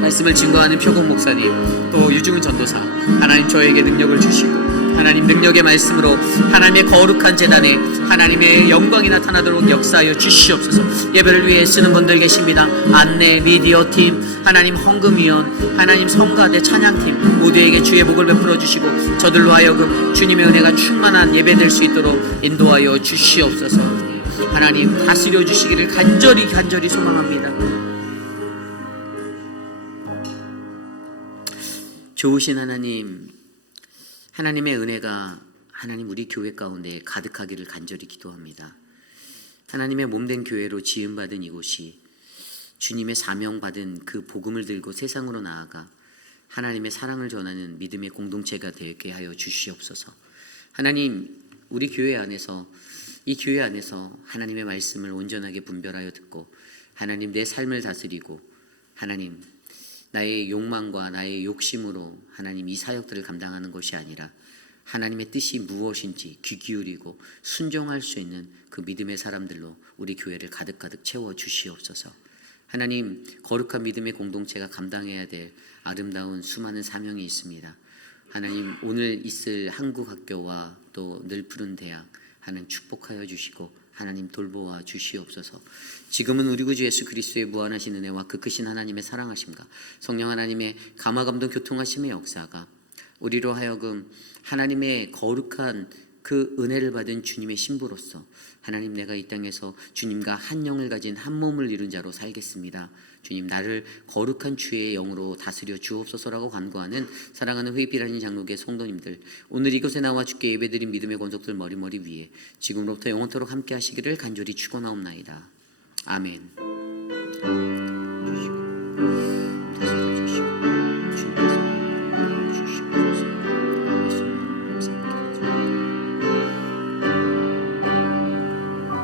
말씀을 증거하는 표공 목사님, 또 유중은 전도사, 하나님 저에게 능력을 주시고 하나님 능력의 말씀으로 하나님의 거룩한 제단에 하나님의 영광이 나타나도록 역사하여 주시옵소서. 예배를 위해 쓰는 분들 계십니다. 안내 미디어 팀, 하나님 헌금위원, 하나님 성가대 찬양팀 모두에게 주의 복을 베풀어 주시고 저들로 하여금 주님의 은혜가 충만한 예배 될 수 있도록 인도하여 주시옵소서. 하나님 다스려 주시기를 간절히 소망합니다. 좋으신 하나님, 하나님의 은혜가 하나님 우리 교회 가운데 가득하기를 간절히 기도합니다. 하나님의 몸된 교회로 지음받은 이곳이 주님의 사명받은 그 복음을 들고 세상으로 나아가 하나님의 사랑을 전하는 믿음의 공동체가 되게 하여 주시옵소서. 하나님, 우리 교회 안에서, 이 교회 안에서 하나님의 말씀을 온전하게 분별하여 듣고 하나님 내 삶을 다스리고 하나님 나의 욕망과 나의 욕심으로 하나님 이 사역들을 감당하는 것이 아니라 하나님의 뜻이 무엇인지 귀 기울이고 순종할 수 있는 그 믿음의 사람들로 우리 교회를 가득가득 채워 주시옵소서. 하나님, 거룩한 믿음의 공동체가 감당해야 될 아름다운 수많은 사명이 있습니다. 하나님, 오늘 있을 한국학교와 또 늘푸른 대학 하나님 축복하여 주시고 하나님 돌보아 주시옵소서. 지금은 우리 구주 예수 그리스도의 무한하신 은혜와 그 크신 하나님의 사랑하심과 성령 하나님의 감화감동 교통하심의 역사가 우리로 하여금 하나님의 거룩한 그 은혜를 받은 주님의 신부로서 하나님, 내가 이 땅에서 주님과 한 영을 가진 한 몸을 이룬 자로 살겠습니다. 주님, 나를 거룩한 주의 영으로 다스려 주옵소서라고 간구하는 사랑하는 회피라는 장로교회 성도님들, 오늘 이곳에 나와 주께 예배드린 믿음의 권속들 머리머리 위에 지금으로부터 영원토록 함께 하시기를 간절히 축원하옵나이다. 아멘.